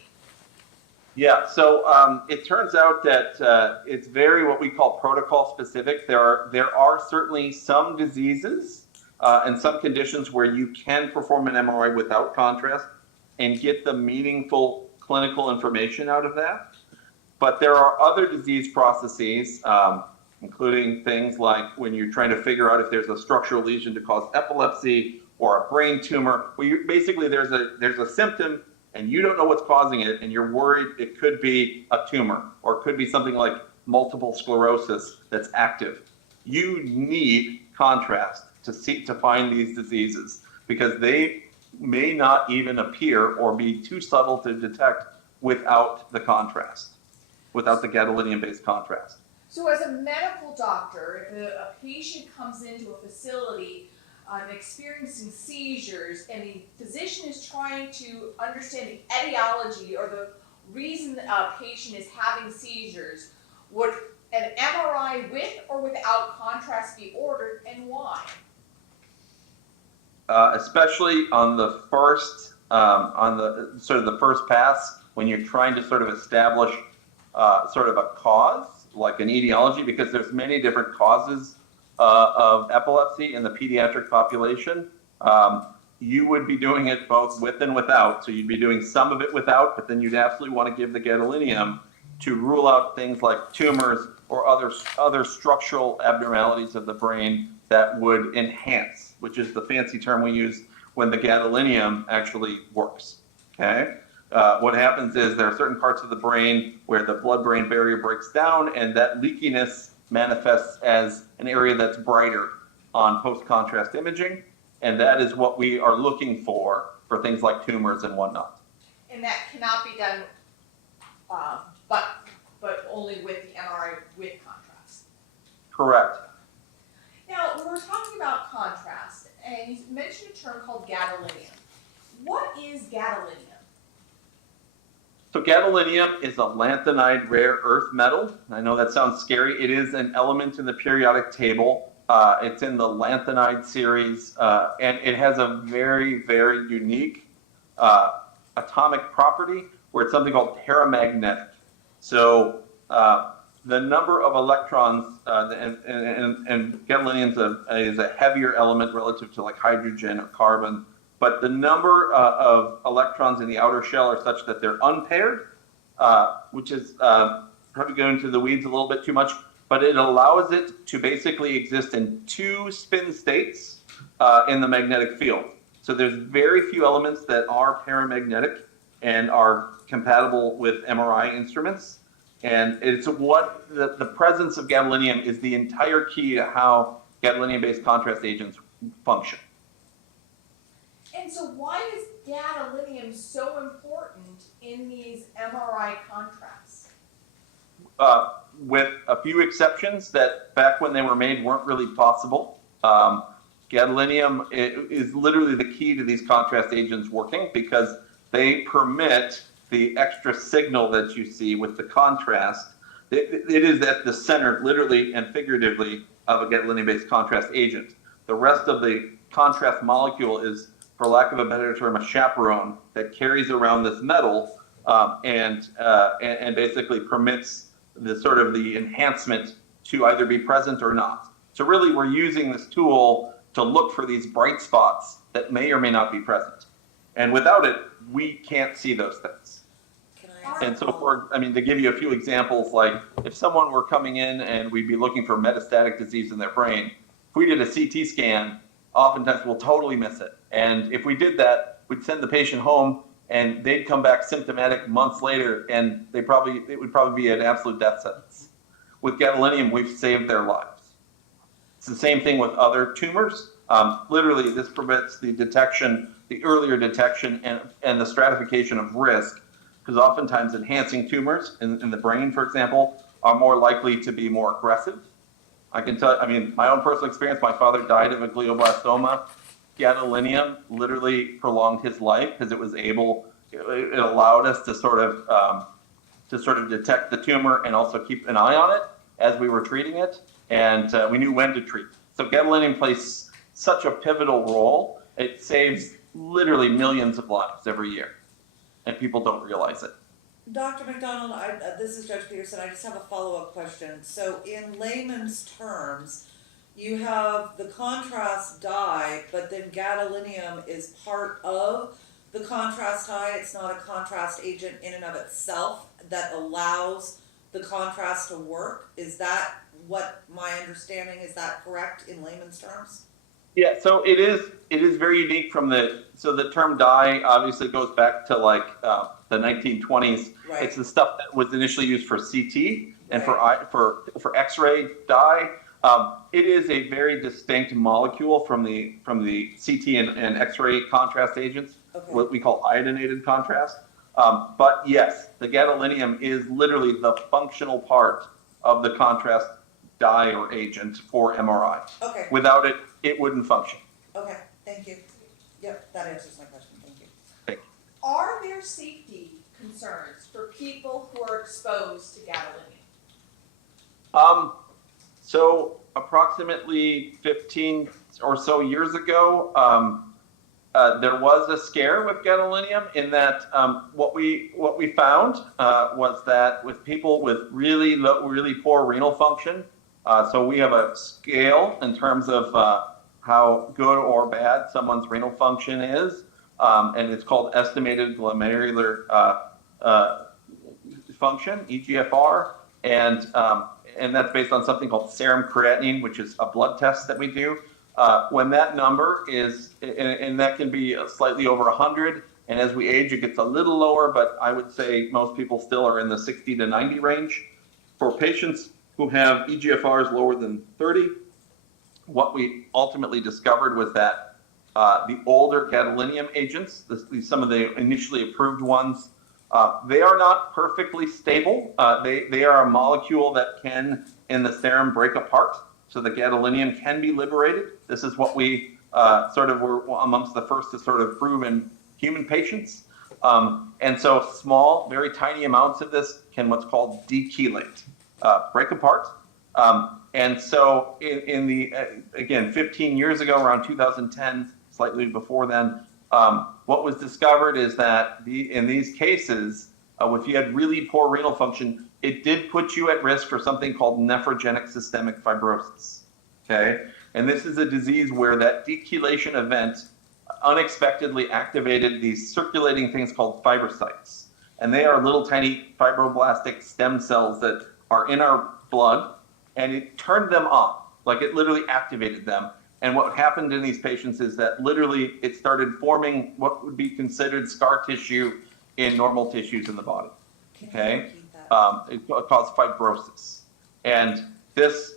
Yeah, so it turns out that it's very what we call protocol specific. There are certainly some diseases and some conditions where you can perform an MRI without contrast and get the meaningful clinical information out of that. But there are other disease processes, including things like when you're trying to figure out if there's a structural lesion to cause epilepsy or a brain tumor, where basically there's a symptom and you don't know what's causing it, and you're worried it could be a tumor, or it could be something like multiple sclerosis that's active. You need contrast to find these diseases, because they may not even appear or be too subtle to detect without the contrast, without the gadolinium-based contrast. So as a medical doctor, if a patient comes into a facility experiencing seizures, and the physician is trying to understand the etiology or the reason a patient is having seizures, would an MRI with or without contrast be ordered, and why? Especially on the first, the first pass, when you're trying to sort of establish sort of a cause, like an etiology, because there's many different causes of epilepsy in the pediatric population. You would be doing it both with and without. So you'd be doing some of it without, but then you'd absolutely want to give the gadolinium to rule out things like tumors or other structural abnormalities of the brain that would enhance, which is the fancy term we use when the gadolinium actually works. Okay. What happens is there are certain parts of the brain where the blood-brain barrier breaks down, and that leakiness manifests as an area that's brighter on post-contrast imaging. And that is what we are looking for things like tumors and whatnot. And that cannot be done, but only with the MRI with contrast. Correct. Now, when we're talking about contrast, and you mentioned a term called gadolinium. What is gadolinium? So gadolinium is a lanthanide rare earth metal. I know that sounds scary. It is an element in the periodic table. It's in the lanthanide series, and it has a very, very unique atomic property where it's something called paramagnetic. So the number of electrons, and gadolinium is a heavier element relative to like hydrogen or carbon, but the number of electrons in the outer shell are such that they're unpaired, which is probably going into the weeds a little bit too much, but it allows it to basically exist in two spin states in the magnetic field. So there's very few elements that are paramagnetic and are compatible with MRI instruments. And it's what the presence of gadolinium is the entire key to how gadolinium-based contrast agents function. And so why is gadolinium so important in these MRI contrasts? With a few exceptions that back when they were made weren't really possible. Gadolinium is literally the key to these contrast agents working because they permit the extra signal that you see with the contrast. It is at the center, literally and figuratively, of a gadolinium-based contrast agent. The rest of the contrast molecule is, for lack of a better term, a chaperone that carries around this metal and basically permits the sort of the enhancement to either be present or not. So really, we're using this tool to look for these bright spots that may or may not be present. And without it, we can't see those things. Can I ask And so to give you a few examples, like if someone were coming in and we'd be looking for metastatic disease in their brain, if we did a CT scan, oftentimes we'll totally miss it. And if we did that, we'd send the patient home and they'd come back symptomatic months later and it would probably be an absolute death sentence. With gadolinium, we've saved their lives. It's the same thing with other tumors. Literally, this prevents the detection, the earlier detection and the stratification of risk, because oftentimes enhancing tumors in the brain, for example, are more likely to be more aggressive. I can tell, my own personal experience, my father died of a glioblastoma. Gadolinium literally prolonged his life because it allowed us to sort of detect the tumor and also keep an eye on it as we were treating it. And we knew when to treat. So gadolinium plays such a pivotal role. It saves literally millions of lives every year, and people don't realize it. Dr. McDonald, this is Judge Peterson. I just have a follow-up question. So in layman's terms, you have the contrast dye, but then gadolinium is part of the contrast dye. It's not a contrast agent in and of itself that allows the contrast to work. Is that what my understanding is? That correct in layman's terms? Yeah, so it is very unique so the term dye obviously goes back to like the 1920s. Right. It's the stuff that was initially used for CT and for X-ray dye. It is a very distinct molecule from the CT and X-ray contrast agents, what we call iodinated contrast. But yes, the gadolinium is literally the functional part of the contrast dye or agent for MRI. Okay. Without it, it wouldn't function. Okay, thank you. Yep, that answers my question. Thank you. Thank you. Are there safety concerns for people who are exposed to gadolinium? So approximately 15 or so years ago, there was a scare with gadolinium in that what we found was that with people with really poor renal function, so we have a scale in terms of how good or bad someone's renal function is, and it's called estimated glomerular function, EGFR, and that's based on something called serum creatinine, which is a blood test that we do. When that number is, and that can be slightly over 100, and as we age, it gets a little lower, but I would say most people still are in the 60 to 90 range. For patients who have EGFRs lower than 30, what we ultimately discovered was that The older gadolinium agents, some of the initially approved ones, they are not perfectly stable. They are a molecule that can, in the serum, break apart. So the gadolinium can be liberated. This is what we sort of were amongst the first to sort of prove in human patients. And so small, very tiny amounts of this can what's called dechelate, break apart. And so in the, again, 15 years ago, around 2010, slightly before then, what was discovered is that in these cases, if you had really poor renal function, it did put you at risk for something called nephrogenic systemic fibrosis, okay? And this is a disease where that dechelation event unexpectedly activated these circulating things called fibrocytes. And they are little tiny fibroblastic stem cells that are in our blood, and it turned them on, like it literally activated them. And what happened in these patients is that literally it started forming what would be considered scar tissue in normal tissues in the body, okay? It caused fibrosis. And this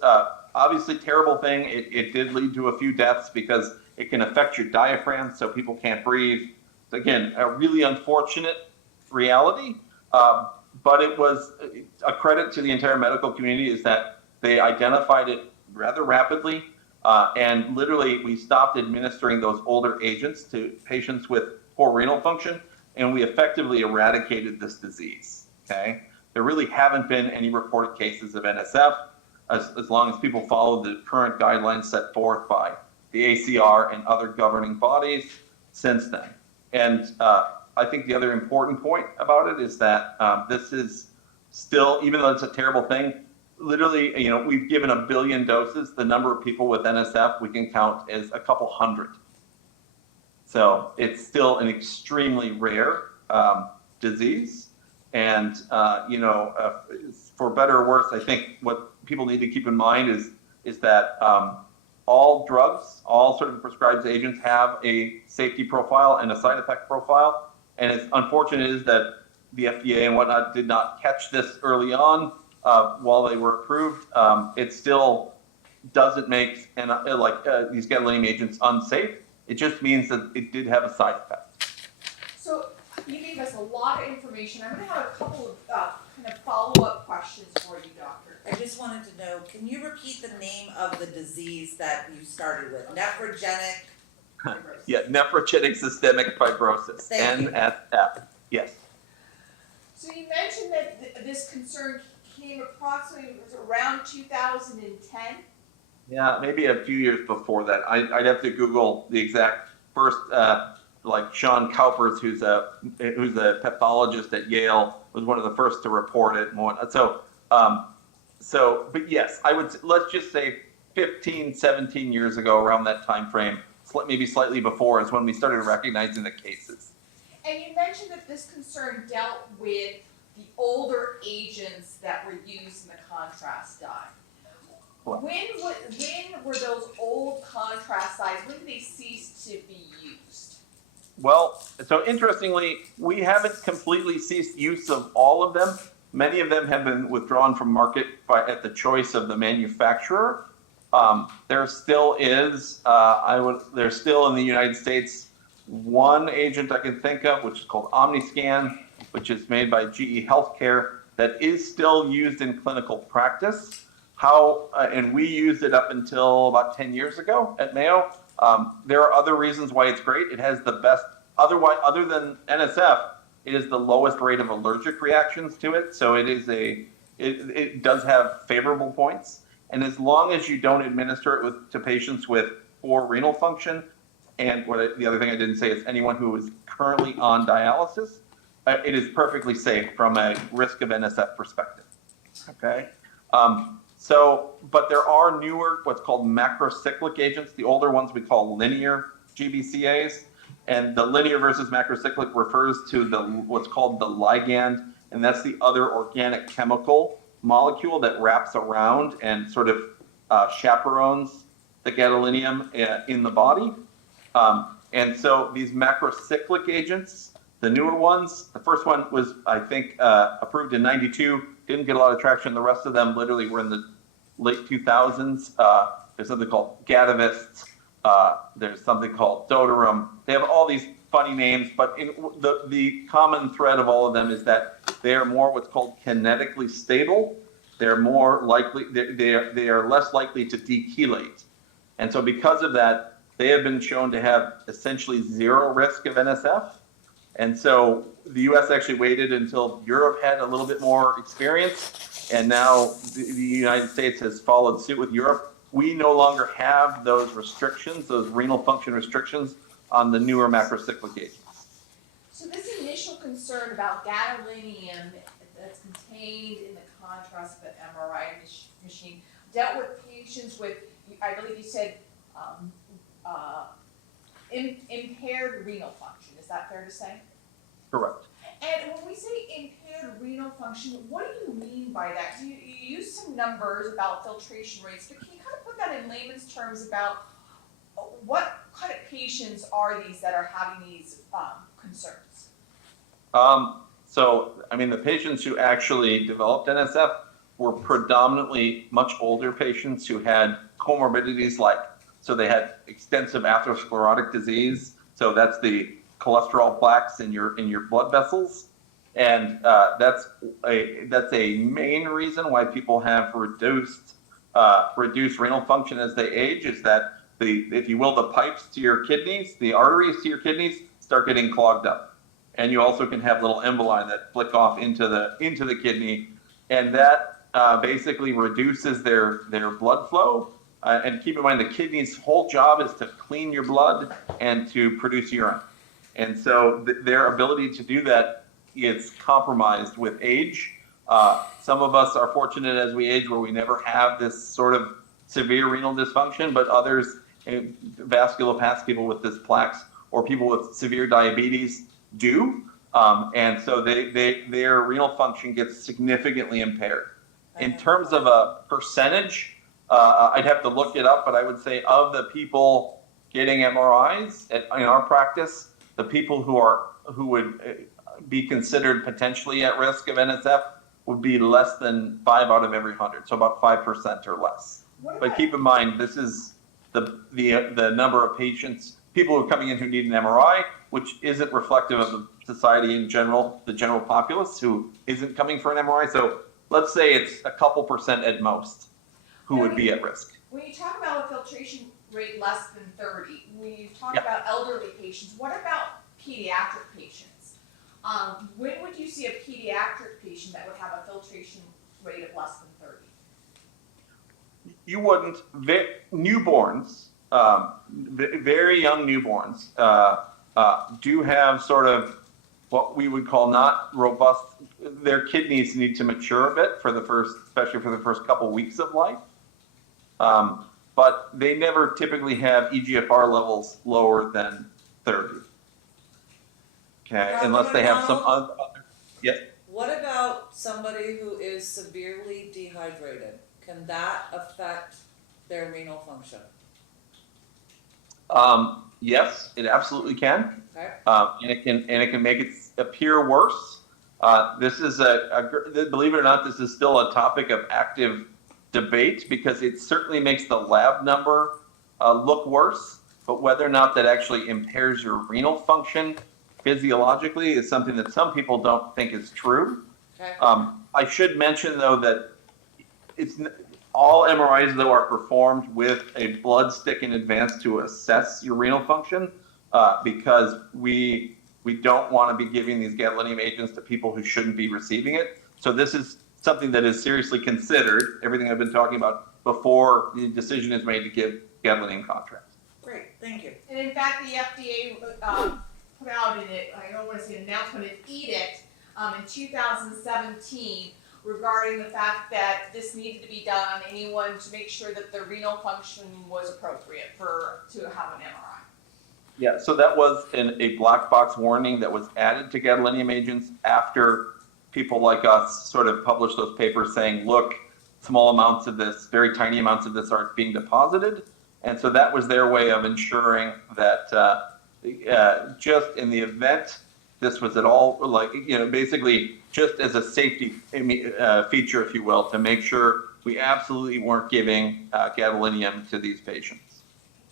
obviously terrible thing, it did lead to a few deaths because it can affect your diaphragm so people can't breathe. So again, a really unfortunate reality, but it was a credit to the entire medical community is that they identified it rather rapidly, and literally we stopped administering those older agents to patients with poor renal function, and we effectively eradicated this disease, okay? There really haven't been any reported cases of NSF as long as people follow the current guidelines set forth by the ACR and other governing bodies since then. And I think the other important point about it is that this is still, even though it's a terrible thing, literally, you know, we've given 1 billion doses. The number of people with NSF we can count as a couple hundred. So it's still an extremely rare disease. And, you know, for better or worse, I think what people need to keep in mind is that all drugs, all sort of prescribed agents have a safety profile and a side effect profile. And it's unfortunate is that the FDA and whatnot did not catch this early on while they were approved. It still doesn't make these gadolinium agents unsafe. It just means that it did have a side effect. So you gave us a lot of information. I'm going to have a couple of kind of follow-up questions for you, Doctor. I just wanted to know, can you repeat the name of the disease that you started with? Nephrogenic? Yeah, nephrogenic systemic fibrosis, Thank you. NSF. Yes. So you mentioned that this concern came approximately, it was around 2010? Yeah, maybe a few years before that. I'd have to Google the exact first, like Sean Cowpers, who's a pathologist at Yale, was one of the first to report it. But yes, let's just say 15, 17 years ago, around that time frame, maybe slightly before, is when we started recognizing the cases. And you mentioned that this concern dealt with the older agents that were used in the contrast dye. What? When were those old contrast dyes, when did they cease to be used? Well, so interestingly, we haven't completely ceased use of all of them. Many of them have been withdrawn from market at the choice of the manufacturer. There still is, there's still in the United States one agent I can think of, which is called Omniscan, which is made by GE Healthcare, that is still used in clinical practice. And we used it up until about 10 years ago at Mayo. There are other reasons why it's great. It has the best, other than NSF, it is the lowest rate of allergic reactions to it. So it does have favorable points. And as long as you don't administer it to patients with poor renal function, and the other thing I didn't say is anyone who is currently on dialysis, it is perfectly safe from a risk of NSF perspective. Okay. But there are newer, what's called macrocyclic agents. The older ones we call linear GBCAs. And the linear versus macrocyclic refers to what's called the ligand, and that's the other organic chemical molecule that wraps around and sort of chaperones the gadolinium in the body. And so these macrocyclic agents, the newer ones, the first one was, I think, approved in '92, didn't get a lot of traction. The rest of them literally were in the late 2000s. There's something called Gadovist, There's something called Dotarum. They have all these funny names, but the common thread of all of them is that they are more what's called kinetically stable. They're more likely, they are less likely to dechelate. And so because of that, they have been shown to have essentially zero risk of NSF. And so the US actually waited until Europe had a little bit more experience, and now the United States has followed suit with Europe. We no longer have those restrictions, those renal function restrictions on the newer macrocyclic agents. So this initial concern about gadolinium that's contained in the contrast of an MRI machine dealt with patients with, I believe you said, impaired renal function. Is that fair to say? Correct. And when we say impaired renal function, what do you mean by that? You use some numbers about filtration rates, but can you kind of put that in layman's terms about what kind of patients are these that are having these concerns? So, I mean, the patients who actually developed NSF were predominantly much older patients who had comorbidities so they had extensive atherosclerotic disease. So that's the cholesterol plaques in your blood vessels. And that's a main reason why people have reduced renal function as they age, is that if you will, the pipes to your kidneys, the arteries to your kidneys start getting clogged up. And you also can have little emboli that flick off into the kidney, and that basically reduces their blood flow. And keep in mind, the kidney's whole job is to clean your blood and to produce urine. And so their ability to do that is compromised with age. Some of us are fortunate as we age where we never have this sort of severe renal dysfunction, but others, vasculopathic people with this plaques or people with severe diabetes do. And so their renal function gets significantly impaired. In terms of a percentage, I'd have to look it up, but I would say of the people getting MRIs in our practice, the people who would be considered potentially at risk of NSF would be less than 5 out of every 100, so about 5% or less. But keep in mind, this is the number of patients, people who are coming in who need an MRI, which isn't reflective of the society in general, the general populace who isn't coming for an MRI. So let's say it's a couple percent at most who would be at risk. When you talk about a filtration rate less than 30, when you talk Yeah. about elderly patients, what about pediatric patients? When would you see a pediatric patient that would have a filtration rate of less than 30? You wouldn't. Newborns, very young newborns, do have sort of what we would call not robust. Their kidneys need to mature a bit especially for the first couple weeks of life. But they never typically have EGFR levels lower than 30. Okay, unless they have some other. Yes. What about somebody who is severely dehydrated? Can that affect their renal function? Yes, it absolutely can. Okay. And it can make it appear worse. This is believe it or not, this is still a topic of active debate because it certainly makes the lab number look worse. But whether or not that actually impairs your renal function physiologically is something that some people don't think is true. Okay. I should mention though that all MRIs though are performed with a blood stick in advance to assess your renal function because we don't want to be giving these gadolinium agents to people who shouldn't be receiving it. So this is something that is seriously considered, everything I've been talking about, before the decision is made to give gadolinium contrast. Great, thank you. And in fact, the FDA put out I don't want to say an announcement, an edict in 2017 regarding the fact that this needed to be done on anyone to make sure that their renal function was appropriate to have an MRI. Yeah, so that was a black box warning that was added to gadolinium agents after people like us sort of published those papers saying, look, small amounts of this, very tiny amounts of this are being deposited. And so that was their way of ensuring that just in the event this was at all, basically just as a safety feature, if you will, to make sure we absolutely weren't giving gadolinium to these patients.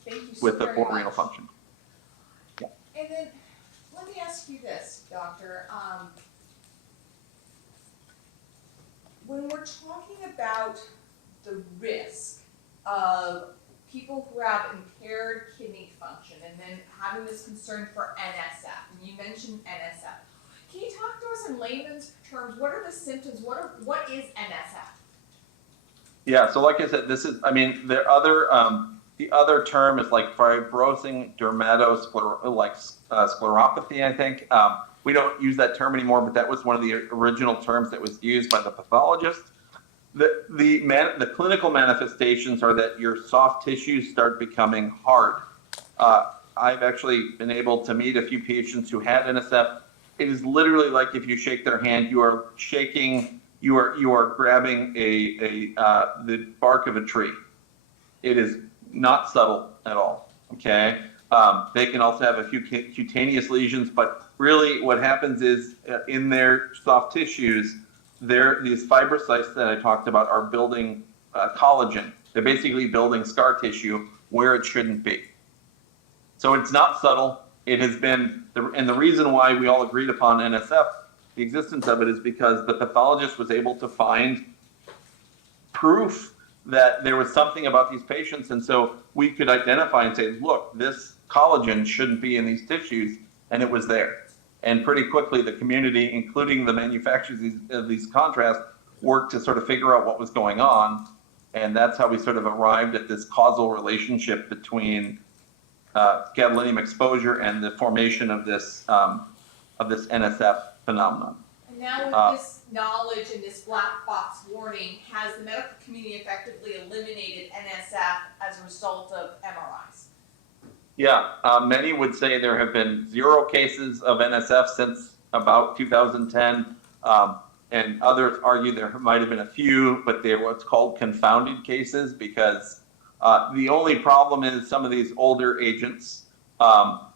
Thank you so with the very poor renal much. function. And then, let me ask you this, doctor, when we're talking about the risk of people who have impaired kidney function and then having this concern for NSF, and you mentioned NSF, can you talk to us in layman's terms, what are the symptoms, what is NSF? Yeah, so like I said, this is, I mean, the other term is like fibrosing scleropathy, I think. We don't use that term anymore, but that was one of the original terms that was used by the pathologist. The clinical manifestations are that your soft tissues start becoming hard. I've actually been able to meet a few patients who had NSF. It is literally like if you shake their hand, you are shaking, you are grabbing the bark of a tree. It is not subtle at all. Okay. They can also have a few cutaneous lesions, but really what happens is in their soft tissues, these fibrocytes that I talked about are building collagen. They're basically building scar tissue where it shouldn't be. So it's not subtle. It has been, and the reason why we all agreed upon NSF, the existence of it, is because the pathologist was able to find proof that there was something about these patients, and so we could identify and say, look, this collagen shouldn't be in these tissues, and it was there. And pretty quickly, the community, including the manufacturers of these contrasts, worked to sort of figure out what was going on, and that's how we sort of arrived at this causal relationship between gadolinium exposure and the formation of this NSF phenomenon. And now with this knowledge and this black box warning, has the medical community effectively eliminated NSF as a result of MRIs? Yeah, many would say there have been 0 cases of NSF since about 2010, and others argue there might have been a few, but they're what's called confounded cases because the only problem is some of these older agents,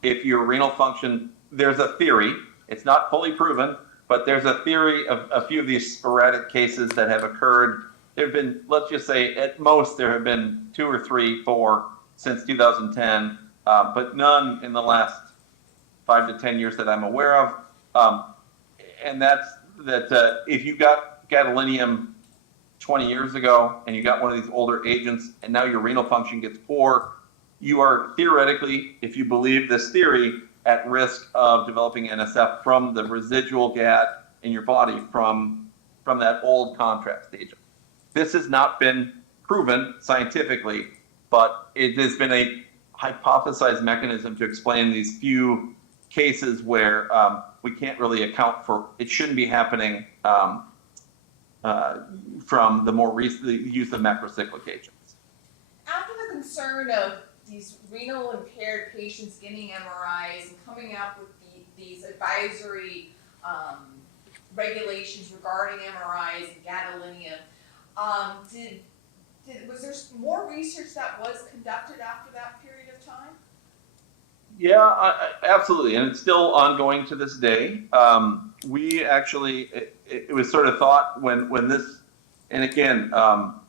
if your renal function, there's a theory, it's not fully proven, but there's a theory of a few of these sporadic cases that have occurred. There have been, let's just say, at most there have been 2 or 3, 4 since 2010, but none in the last 5 to 10 years that I'm aware of. And that's that if you got gadolinium 20 years ago and you got one of these older agents and now your renal function gets poor, you are theoretically, if you believe this theory, at risk of developing NSF from the residual GAD in your body from that old contrast agent. This has not been proven scientifically, but it has been a hypothesized mechanism to explain these few cases where we can't really account for, it shouldn't be happening from the more recent use of macrocyclic agents. After the concern of these renal impaired patients getting MRIs and coming up with these advisory regulations regarding MRIs and gadolinium, was there more research that was conducted after that period of time? Yeah, absolutely, and it's still ongoing to this day. We actually, it was sort of thought when this, and again, I'm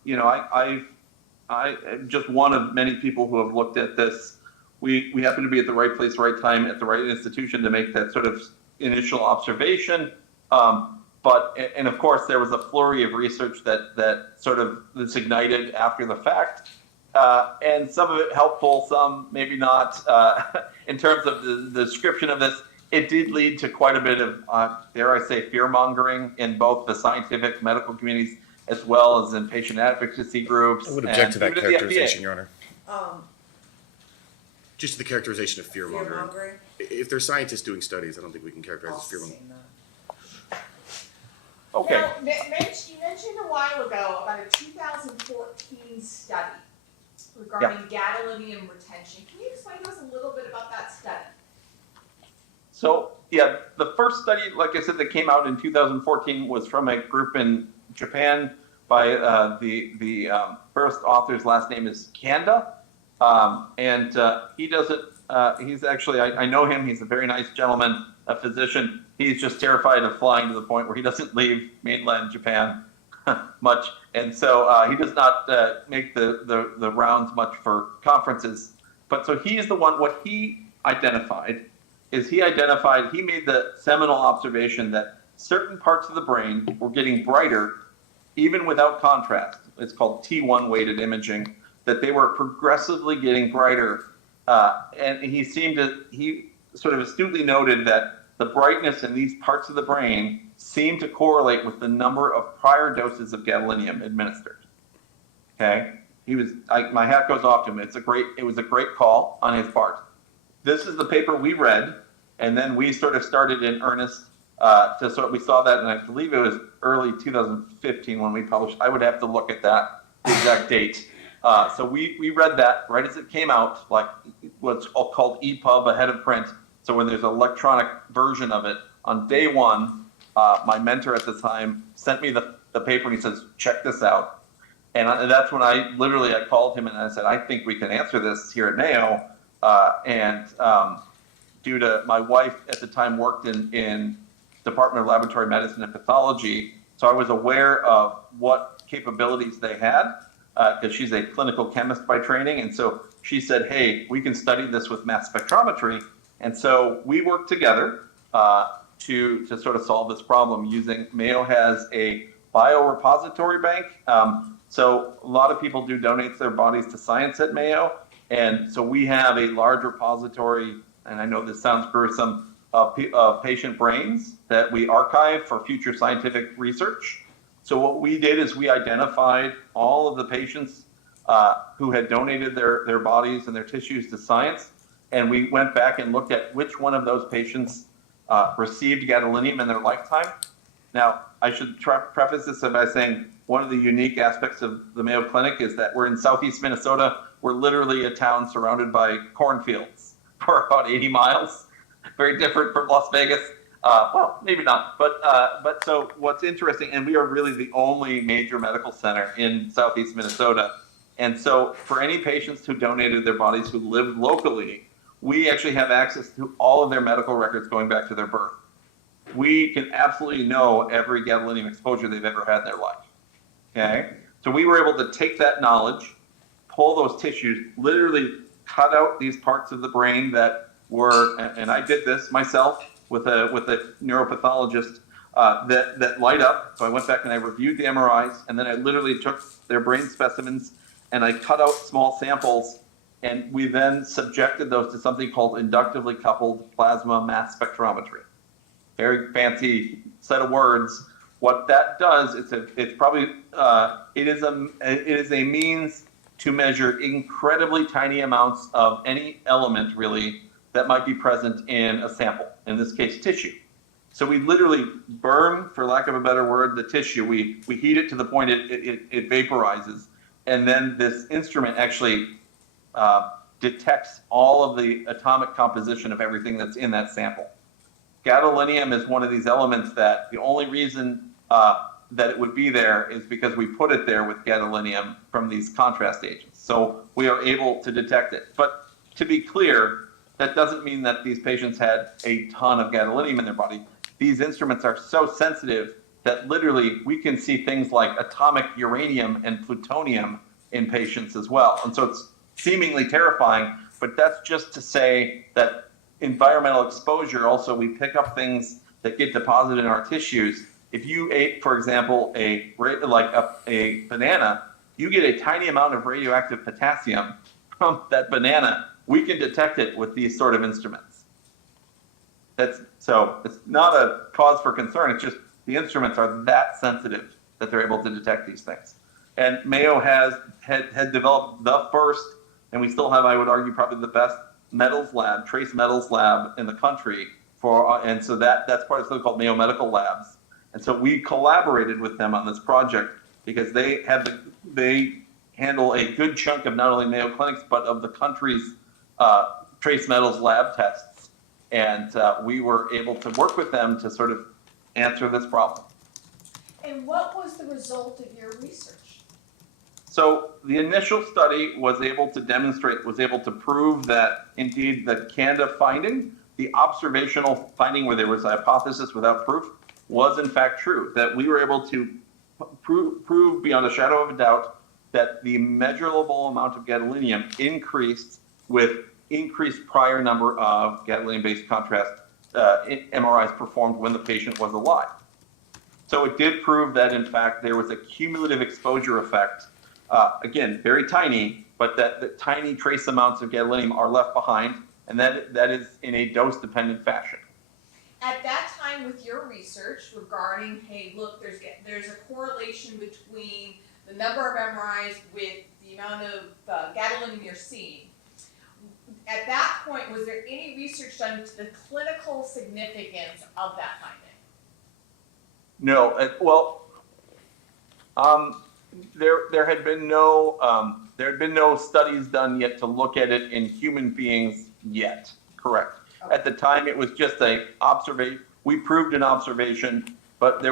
just one of many people who have looked at this. We happen to be at the right place, right time, at the right institution to make that sort of initial observation. And of course, there was a flurry of research that sort of this ignited after the fact. And some of it helpful, some maybe not. In terms of the description of this, it did lead to quite a bit of, dare I say, fear-mongering in both the scientific medical communities as well as in patient advocacy groups. I would object to that even the characterization, FDA. Your Honor. Just the characterization of fear-mongering. Fear-mongering? If they're scientists doing studies, I don't think we can characterize I'll as fear-mongering. say that. Okay. Now, you mentioned a while ago about a 2014 study regarding gadolinium retention. Can you explain to us a little bit about that study? So, yeah, the first study, like I said, that came out in 2014 was from a group in Japan by the first author's last name is Kanda. And he doesn't, he's actually, I know him, he's a very nice gentleman, a physician. He's just terrified of flying to the point where he doesn't leave mainland Japan much. And so he does not make the rounds much for conferences. But so he is the one, what he identified is he made the seminal observation that certain parts of the brain were getting brighter even without contrast. It's called T1 weighted imaging, that they were progressively getting brighter. And he sort of astutely noted that the brightness in these parts of the brain seemed to correlate with the number of prior doses of gadolinium administered. Okay? My hat goes off to him. It was a great call on his part. This is the paper we read, and then we sort of started in earnest we saw that, and I believe it was early 2015 when we published. I would have to look at that exact date. So we read that right as it came out, like what's called EPUB ahead of print. So when there's an electronic version of it, on day one, my mentor at the time sent me the paper and he says, check this out. And that's when I called him and I said, I think we can answer this here at Mayo. Due to my wife at the time worked in Department of Laboratory Medicine and Pathology, so I was aware of what capabilities they had, because she's a clinical chemist by training, and so she said, hey, we can study this with mass spectrometry, and so we worked together to sort of solve this problem using, Mayo has a biorepository bank, so a lot of people do donate their bodies to science at Mayo, and so we have a large repository, and I know this sounds gruesome, of patient brains that we archive for future scientific research. So what we did is we identified all of the patients who had donated their bodies and their tissues to science, and we went back and looked at which one of those patients received gadolinium in their lifetime. Now, I should preface this by saying one of the unique aspects of the Mayo Clinic is that we're in southeast Minnesota. We're literally a town surrounded by cornfields for about 80 miles. Very different from Las Vegas. Well, maybe not, but so what's interesting, and we are really the only major medical center in southeast Minnesota. And so for any patients who donated their bodies who lived locally, we actually have access to all of their medical records going back to their birth. We can absolutely know every gadolinium exposure they've ever had in their life. Okay? So we were able to take that knowledge, pull those tissues, literally cut out these parts of the brain that were, and I did this myself with a neuropathologist that light up. So I went back and I reviewed the MRIs, and then I literally took their brain specimens and I cut out small samples, and we then subjected those to something called inductively coupled plasma mass spectrometry. Very fancy set of words. What that does, it is a means to measure incredibly tiny amounts of any element really that might be present in a sample, in this case tissue. So we literally burn, for lack of a better word, the tissue. We heat it to the point it vaporizes, and then this instrument actually detects all of the atomic composition of everything that's in that sample. Gadolinium is one of these elements that the only reason that it would be there is because we put it there with gadolinium from these contrast agents. So we are able to detect it. But to be clear, that doesn't mean that these patients had a ton of gadolinium in their body. These instruments are so sensitive that literally we can see things like atomic uranium and plutonium in patients as well. And so it's seemingly terrifying, but that's just to say that environmental exposure, also we pick up things that get deposited in our tissues. If you ate, for example, a banana, you get a tiny amount of radioactive potassium from that banana. We can detect it with these sort of instruments. So it's not a cause for concern. It's just the instruments are that sensitive that they're able to detect these things. And Mayo had developed the first, and we still have, I would argue, probably the best metals lab, trace metals lab in the country and so that's part of something called Mayo Medical Labs. And so we collaborated with them on this project because they handle a good chunk of not only Mayo clinics, but of the country's trace metals lab tests. And we were able to work with them to sort of answer this problem. And what was the result of your research? So the initial study was able to prove that indeed the Canda finding, the observational finding where there was a hypothesis without proof, was in fact true. That we were able to prove beyond a shadow of a doubt that the measurable amount of gadolinium increased with increased prior number of gadolinium-based contrast MRIs performed when the patient was alive. So it did prove that, in fact, there was a cumulative exposure effect, again, very tiny, but that the tiny trace amounts of gadolinium are left behind, and that is in a dose-dependent fashion. At that time with your research regarding, hey, look, there's a correlation between the number of MRIs with the amount of gadolinium you're seeing. At that point, was there any research done to the clinical significance of that finding? No, there had been no studies done yet to look at it in human beings yet. Correct. Okay. At the time, it was just a observation. We proved an observation, but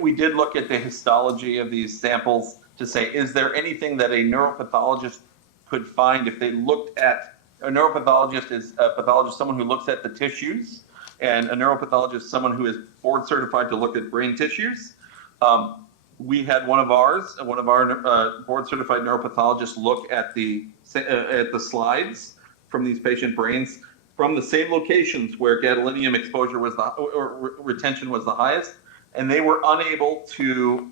we did look at the histology of these samples to say, is there anything that a neuropathologist could find if they looked at, a neuropathologist is a pathologist, someone who looks at the tissues, and a neuropathologist, someone who is board certified to look at brain tissues. We had one of our board certified neuropathologists look at the slides from these patient brains from the same locations where gadolinium exposure was or retention was the highest, and they were unable to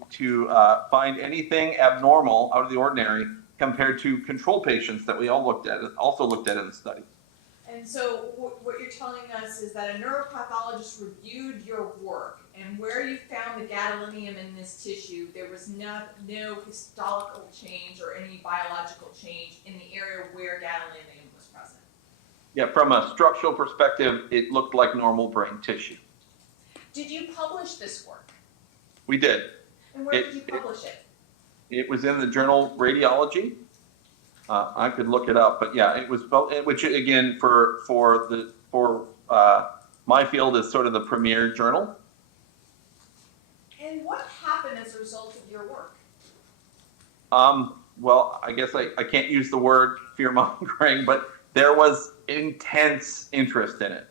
find anything abnormal out of the ordinary compared to control patients that we also looked at in the study. And so what you're telling us is that a neuropathologist reviewed your work, and where you found the gadolinium in this tissue, there was no histological change or any biological change in the area where gadolinium was present. Yeah, from a structural perspective, it looked like normal brain tissue. Did you publish this work? We did. And where did you publish it? It was in the journal Radiology. I could look it up, but yeah, it was, which again, for my field is sort of the premier journal. And what happened as a result of your work? Well, I guess I can't use the word fear-mongering, but there was intense interest in it,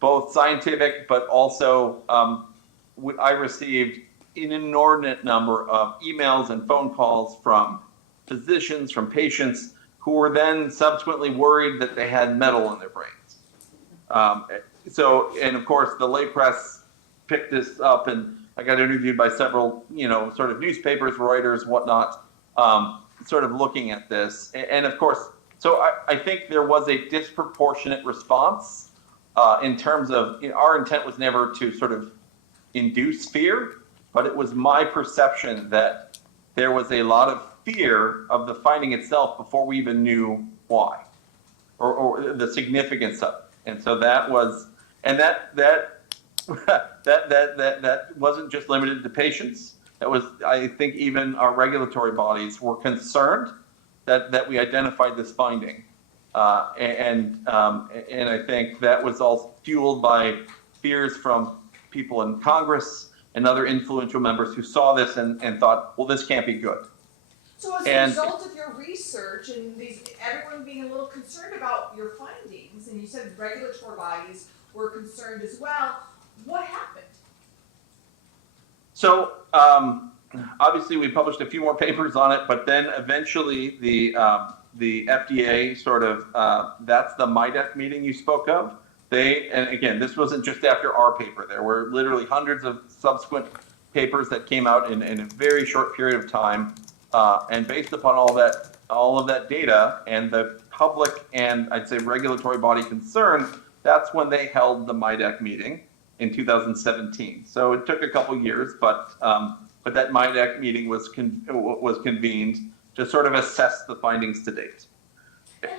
both scientific, but also I received an inordinate number of emails and phone calls from physicians, from patients who were then subsequently worried that they had metal in their brains. And of course, the lay press picked this up, and I got interviewed by several, sort of newspapers, Reuters, whatnot, sort of looking at this. And of course, so I think there was a disproportionate response in terms of, our intent was never to sort of induce fear, but it was my perception that there was a lot of fear of the finding itself before we even knew why or the significance of it. And so that was, and that wasn't just limited to patients. That was, I think even our regulatory bodies were concerned that we identified this finding. And I think that was all fueled by fears from people in Congress and other influential members who saw this and thought, well, this can't be good. So as a result of your research and everyone being a little concerned about your findings, and you said regulatory bodies were concerned as well, what happened? So obviously we published a few more papers on it, but then eventually the FDA sort of, that's the MIDEC meeting you spoke of. And again, this wasn't just after our paper. There were literally hundreds of subsequent papers that came out in a very short period of time. And based upon all of that data and the public and I'd say regulatory body concern, that's when they held the MIDEC meeting in 2017. So it took a couple years, but that MIDEC meeting was convened to sort of assess the findings to date.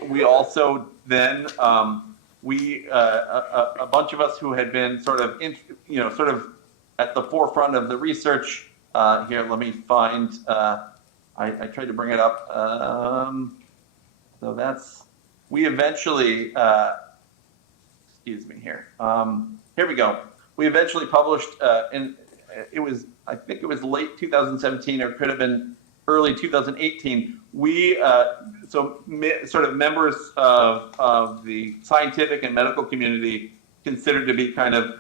We also then a bunch of us who had been sort of at the forefront of the research. Here, let me find. I tried to bring it up. So we eventually, excuse me here. Here we go. We eventually published, I think it was late 2017, or it could have been early 2018. We, sort of members of the scientific and medical community considered to be kind of,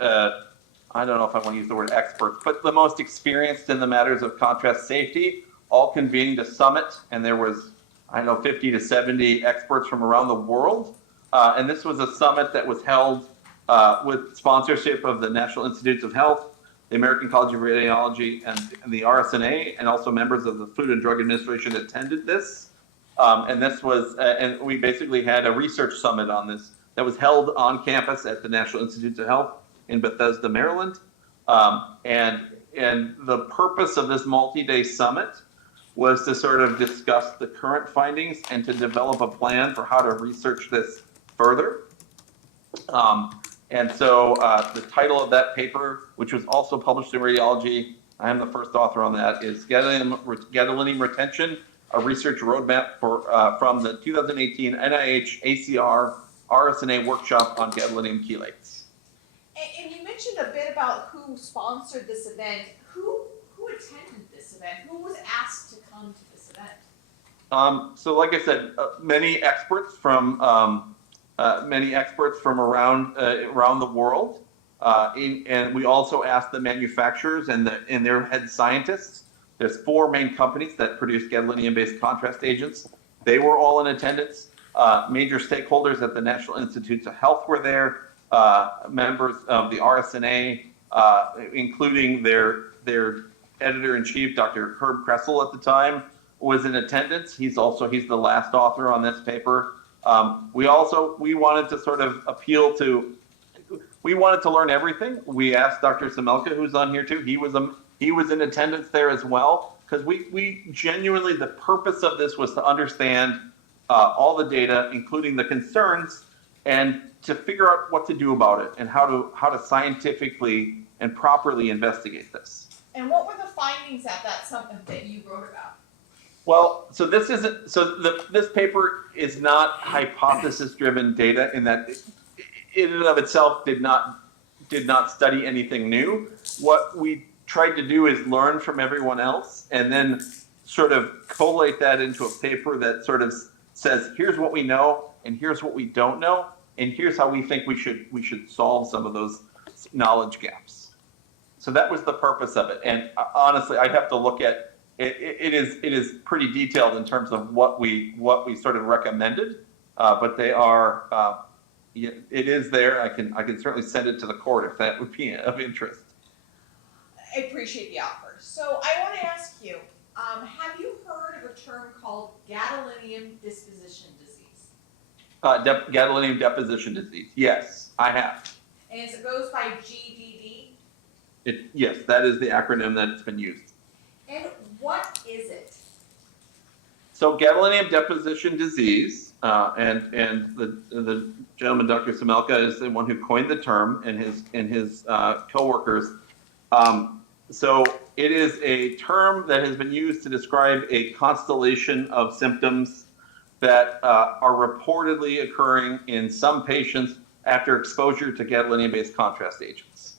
I don't know if I want to use the word experts, but the most experienced in the matters of contrast safety, all convened a summit, and there was I don't know, 50 to 70 experts from around the world. And this was a summit that was held with sponsorship of the National Institutes of Health, the American College of Radiology, and the RSNA, and also members of the Food and Drug Administration attended this. And this was, and we basically had a research summit on this that was held on campus at the National Institutes of Health in Bethesda, Maryland. And the purpose of this multi-day summit was to sort of discuss the current findings and to develop a plan for how to research this further. And so the title of that paper, which was also published in Radiology, I am the first author on that, is Gadolinium Retention, a research roadmap for from the 2018 NIH ACR RSNA workshop on gadolinium chelates. And you mentioned a bit about who sponsored this event. Who attended this event? Who was asked to come to this event? So like I said, many experts from around the world, and we also asked the manufacturers and their head scientists. There's 4 main companies that produce gadolinium-based contrast agents. They were all in attendance. Major stakeholders at the National Institutes of Health were there. Members of the RSNA, including their editor-in-chief, Dr. Herb Kressel at the time, was in attendance. He's the last author on this paper. We wanted to sort of we wanted to learn everything. We asked Dr. Semelka, who's on here too. He was in attendance there as well, because we genuinely, the purpose of this was to understand all the data, including the concerns, and to figure out what to do about it and how to scientifically and properly investigate this. And what were the findings at that summit that you wrote about? Well, so this paper is not hypothesis-driven data in that in and of itself did not study anything new. What we tried to do is learn from everyone else and then sort of collate that into a paper that sort of says, here's what we know and here's what we don't know and here's how we think we should solve some of those knowledge gaps. So that was the purpose of it. And honestly, I'd have to look at it is pretty detailed in terms of what we sort of recommended, but they are it is there. I can certainly send it to the court if that would be of interest. I appreciate the offer. So I want to ask you, have you heard of a term called gadolinium disposition disease? Gadolinium deposition disease. Yes, I have. And it goes by GDD. Yes, that is the acronym that's been used. And what is it? So gadolinium deposition disease, and the gentleman, Dr. Semelka, is the one who coined the term, and his coworkers. So it is a term that has been used to describe a constellation of symptoms that are reportedly occurring in some patients after exposure to gadolinium-based contrast agents.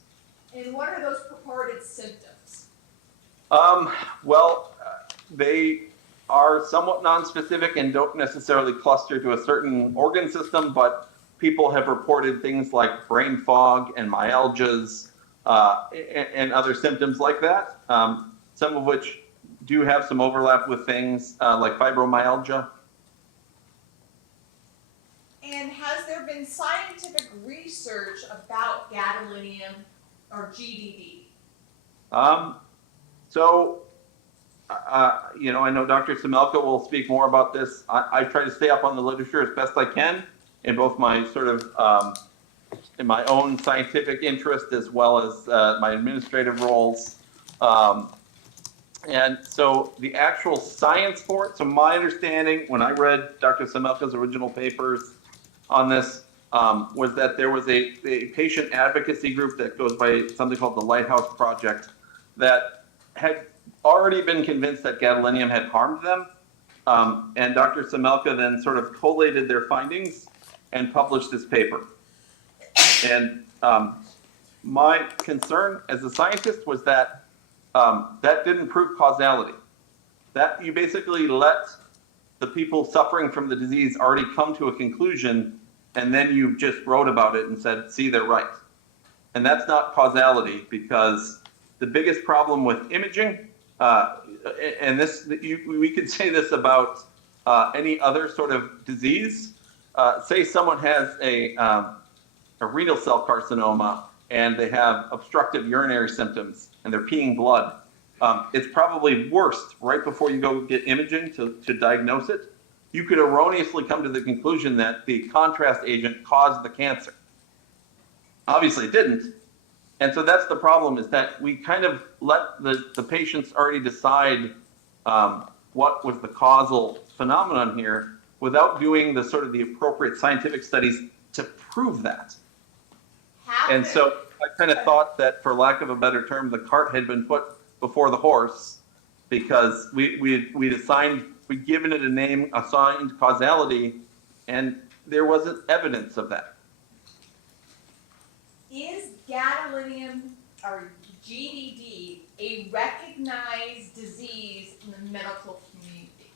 And what are those purported symptoms? They are somewhat nonspecific and don't necessarily cluster to a certain organ system, but people have reported things like brain fog and myalgias and other symptoms like that, some of which do have some overlap with things like fibromyalgia. And has there been scientific research about gadolinium or GDD? I know Dr. Semelka will speak more about this. I try to stay up on the literature as best I can in both my sort of, in my own scientific interest as well as my administrative roles. And so the actual science for it, so my understanding when I read Dr. Semelka's original papers on this was that there was a patient advocacy group that goes by something called the Lighthouse Project that had already been convinced that gadolinium had harmed them. And Dr. Semelka then sort of collated their findings and published this paper. And my concern as a scientist was that that didn't prove causality. That you basically let the people suffering from the disease already come to a conclusion, and then you just wrote about it and said, see, they're right. And that's not causality, because the biggest problem with imaging, and we could say this about any other sort of disease. Say someone has a renal cell carcinoma and they have obstructive urinary symptoms and they're peeing blood. It's probably worst right before you go get imaging to diagnose it. You could erroneously come to the conclusion that the contrast agent caused the cancer. Obviously it didn't. And so that's the problem, is that we kind of let the patients already decide what was the causal phenomenon here without doing the sort of the appropriate scientific studies to prove that. And so I kind of thought that, for lack of a better term, the cart had been put before the horse, because we'd given it a name, assigned causality, and there wasn't evidence of that. Is gadolinium or GDD a recognized disease in the medical community?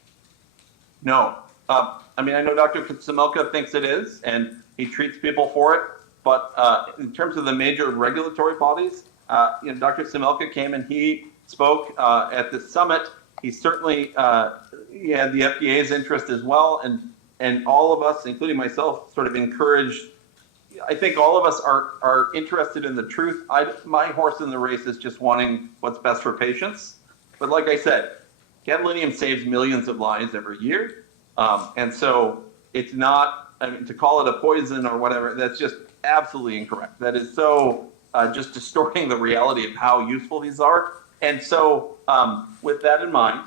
No. I mean, I know Dr. Semelka thinks it is, and he treats people for it. But in terms of the major regulatory bodies, Dr. Semelka came and he spoke at the summit. He certainly he had the FDA's interest as well, and all of us, including myself, sort of encouraged. I think all of us are interested in the truth. My horse in the race is just wanting what's best for patients. But like I said, gadolinium saves millions of lives every year. And so it's not, I mean, to call it a poison or whatever, that's just absolutely incorrect. That is so just distorting the reality of how useful these are. And so with that in mind,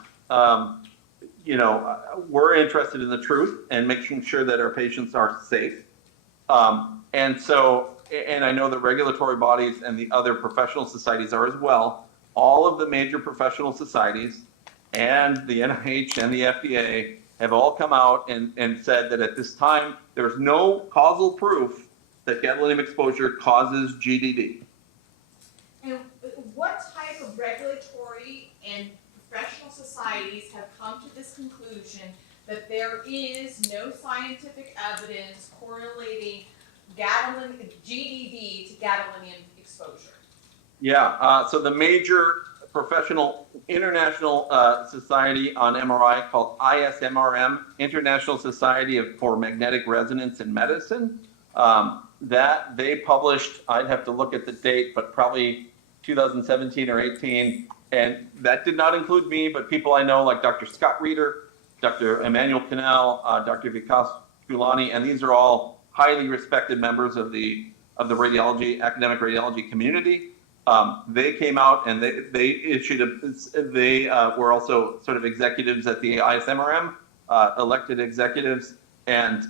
we're interested in the truth and making sure that our patients are safe. And I know the regulatory bodies and the other professional societies are as well. All of the major professional societies and the NIH and the FDA have all come out and said that at this time, there's no causal proof that gadolinium exposure causes GDD. And what type of regulatory and professional societies have come to this conclusion that there is no scientific evidence correlating GDD to gadolinium exposure? Yeah, so the major professional international society on MRI called ISMRM, International Society for Magnetic Resonance in Medicine, that they published, I'd have to look at the date, but probably 2017 or 18, and that did not include me, but people I know like Dr. Scott Reeder, Dr. Emmanuel Canal, Dr. Vikas Gulani, and these are all highly respected members of the academic radiology community. They came out and they issued they were also sort of executives at the ISMRM, elected executives, and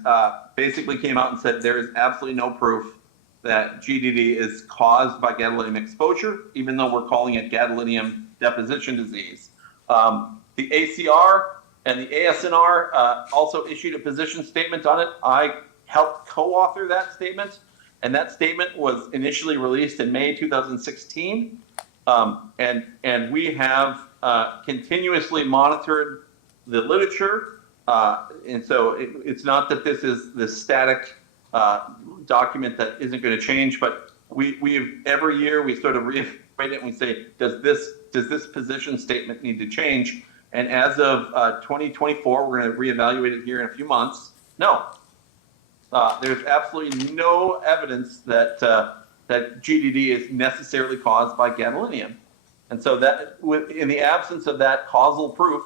basically came out and said there is absolutely no proof that GDD is caused by gadolinium exposure, even though we're calling it gadolinium deposition disease. The ACR and the ASNR also issued a position statement on it. I helped co-author that statement, and that statement was initially released in May 2016. And we have continuously monitored the literature. And so it's not that this is this static document that isn't going to change, but we every year we sort of reiterate it and we say, does this position statement need to change? And as of 2024, we're going to reevaluate it here in a few months. No, there's absolutely no evidence that that GDD is necessarily caused by gadolinium. And so that, in the absence of that causal proof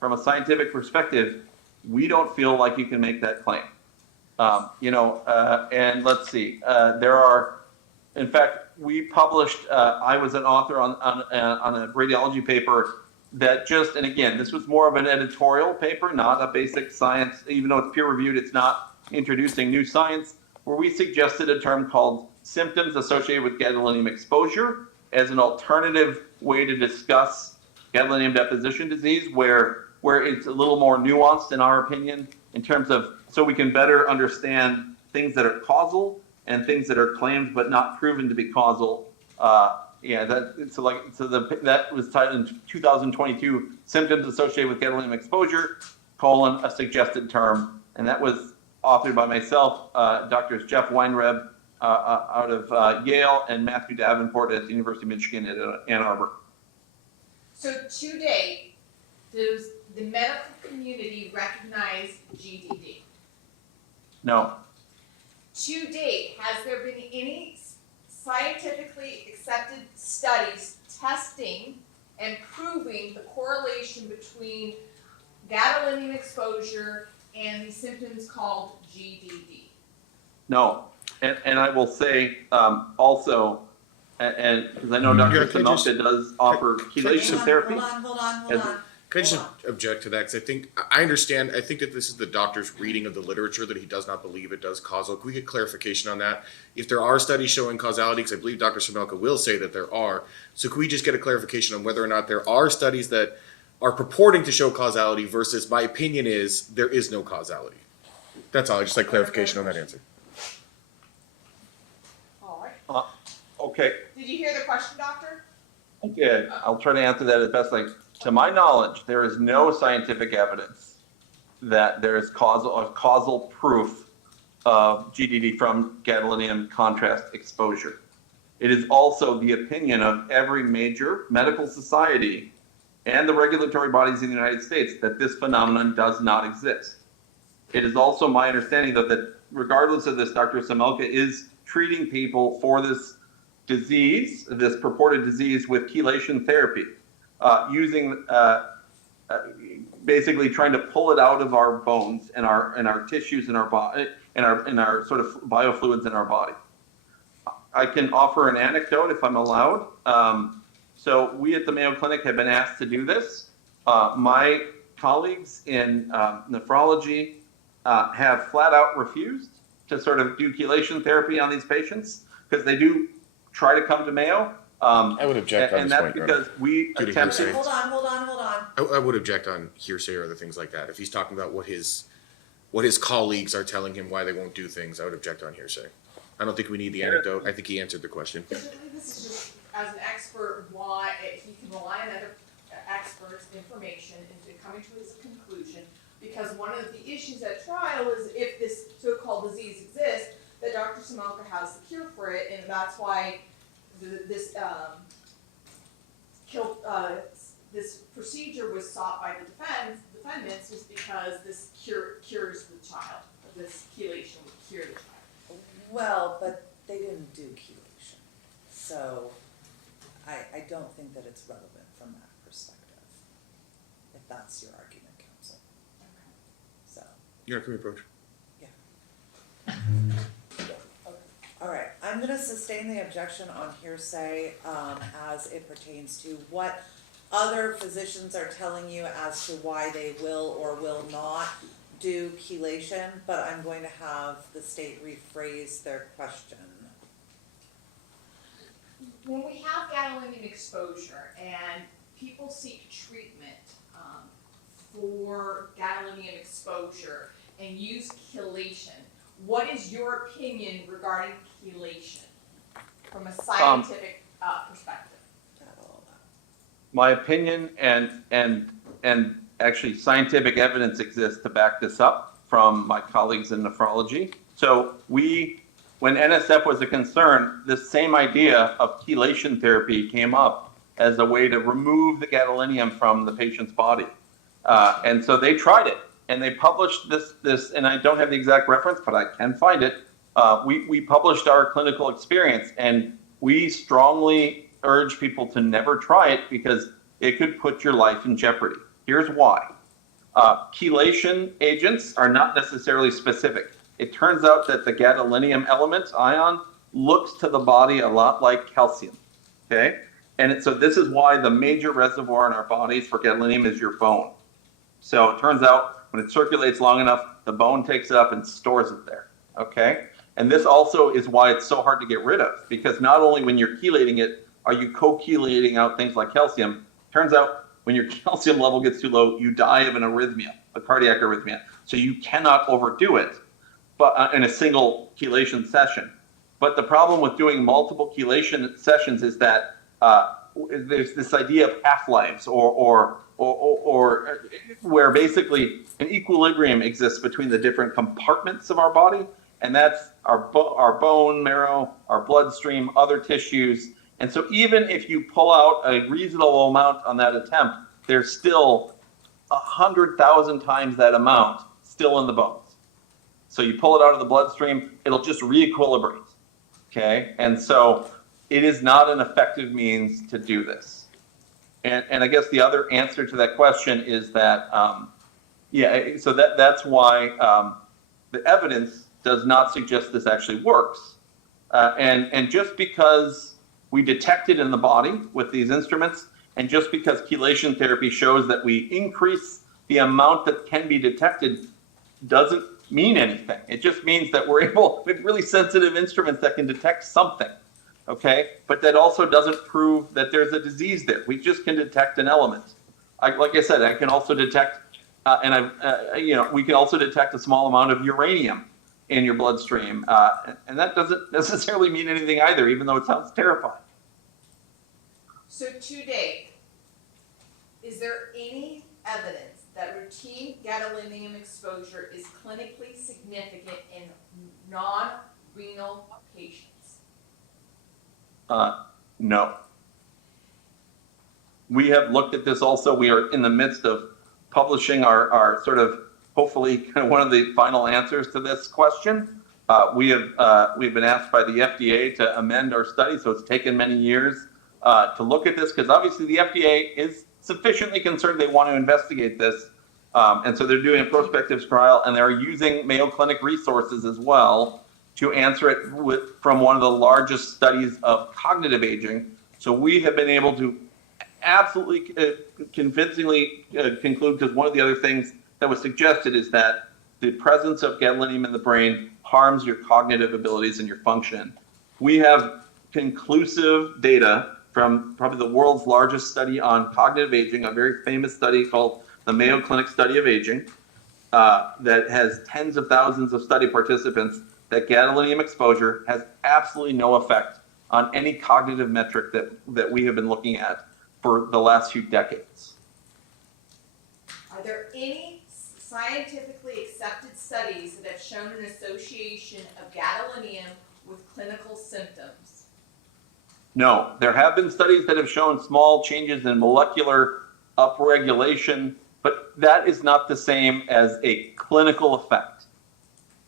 from a scientific perspective, we don't feel like you can make that claim. And let's see, there are, in fact, we published, I was an author on a radiology paper that just, and again, this was more of an editorial paper, not a basic science, even though it's peer reviewed, it's not introducing new science, where we suggested a term called symptoms associated with gadolinium exposure as an alternative way to discuss gadolinium deposition disease, where it's a little more nuanced in our opinion in terms of, so we can better understand things that are causal and things that are claimed but not proven to be causal. That was titled in 2022, symptoms associated with gadolinium exposure, a suggested term, and that was authored by myself, Drs. Jeff Weinreb out of Yale and Matthew Davenport at the University of Michigan at Ann Arbor. So to date, does the medical community recognize GDD? No, To date, has there been any scientifically accepted studies testing and proving the correlation between gadolinium exposure and the symptoms called GDD? no. And I will say, also, and because I know Dr. Yeah, can I just- Semelka does offer chelation therapy. Hold on. Can I just object to that? Because I think, I understand, I think that this is the doctor's reading of the literature, that he does not believe it does causal. Can we get clarification on that? If there are studies showing causality, because I believe Dr. Semelka will say that there are, so can we just get a clarification on whether or not there are studies that are purporting to show causality versus my opinion is there is no causality? That's all, I just like clarification on that answer. All right. Okay, Did you hear the question, doctor? I did. I'll try to answer that as best I. To my knowledge, there is no scientific evidence that there is causal proof of GDD from gadolinium contrast exposure. It is also the opinion of every major medical society and the regulatory bodies in the United States that this phenomenon does not exist. It is also my understanding, though, that regardless of this, Dr. Semelka is treating people for this disease, this purported disease, with chelation therapy, using basically trying to pull it out of our bones and our tissues in our body and our sort of biofluids in our body. I can offer an anecdote if I'm allowed. So we at the Mayo Clinic have been asked to do this. My colleagues in nephrology have flat out refused to sort of do chelation therapy on these patients because they do try to come to Mayo. I would object on and this that's point, Your because we Due to attempted. hearsay. Hold on. I would object on hearsay or other things like that. If he's talking about what his colleagues are telling him why they won't do things, I would object on hearsay. I don't think we need the anecdote. I think he answered the question. Typically, this is just, as an expert, why he can rely on other experts' information into coming to his conclusion. Because one of the issues at trial is if this so-called disease exists, that Dr. Semelka has the cure for it, and that's why this procedure was sought by the defendants, is because this cures the child. This chelation would cure the child. Well, but they didn't do chelation, so I don't think that it's relevant from that perspective, if that's your argument, counsel. So, Your Honor, can we approach? all right, I'm gonna sustain the objection on hearsay, as it pertains to what other physicians are telling you as to why they will or will not do chelation, but I'm going to have the state rephrase their question. When we have gadolinium exposure and people seek treatment for gadolinium exposure and use chelation, what is your opinion regarding chelation from a scientific perspective? My opinion and actually scientific evidence exists to back this up from my colleagues in nephrology. So when NSF was a concern, this same idea of chelation therapy came up as a way to remove the gadolinium from the patient's body. And so they tried it and they published this, and I don't have the exact reference, but I can find it. We published our clinical experience, and we strongly urge people to never try it because it could put your life in jeopardy. Here's why. Chelation agents are not necessarily specific. It turns out that the gadolinium element ion looks to the body a lot like calcium, okay? And so this is why the major reservoir in our bodies for gadolinium is your bone. So it turns out when it circulates long enough, the bone takes it up and stores it there, okay? And this also is why it's so hard to get rid of, because not only when you're chelating it are you co-chelating out things like calcium. Turns out when your calcium level gets too low, you die of an arrhythmia, a cardiac arrhythmia. So you cannot overdo it, but in a single chelation session. But the problem with doing multiple chelation sessions is that there's this idea of half-lives, or where basically an equilibrium exists between the different compartments of our body, and that's our bone marrow, our bloodstream, other tissues. And so even if you pull out a reasonable amount on that attempt, there's still 100,000 times that amount still in the bones. So you pull it out of the bloodstream, it'll just re-equilibrate. Okay, and so it is not an effective means to do this. And I guess the other answer to that question is that, so that's why the evidence does not suggest this actually works. And just because we detect it in the body with these instruments, and just because chelation therapy shows that we increase the amount that can be detected, doesn't mean anything. It just means that we have really sensitive instruments that can detect something. Okay, but that also doesn't prove that there's a disease there. We just can detect an element. Like I said, I can also detect, we can also detect a small amount of uranium in your bloodstream, and that doesn't necessarily mean anything either, even though it sounds terrifying. So to date, is there any evidence that routine gadolinium exposure is clinically significant in non-renal patients? No. We have looked at this also. We are in the midst of publishing our sort of, hopefully, kind of one of the final answers to this question. We've been asked by the FDA to amend our study, so it's taken many years to look at this, because obviously the FDA is sufficiently concerned they want to investigate this. And so they're doing a prospective trial, and they're using Mayo Clinic resources as well to answer it from one of the largest studies of cognitive aging. So we have been able to absolutely convincingly conclude, because one of the other things that was suggested is that the presence of gadolinium in the brain harms your cognitive abilities and your function. We have conclusive data from probably the world's largest study on cognitive aging, a very famous study called the Mayo Clinic Study of Aging, that has tens of thousands of study participants, that gadolinium exposure has absolutely no effect on any cognitive metric that we have been looking at for the last few decades. Are there any scientifically accepted studies that have shown an association of gadolinium with clinical symptoms? No, there have been studies that have shown small changes in molecular upregulation, but that is not the same as a clinical effect.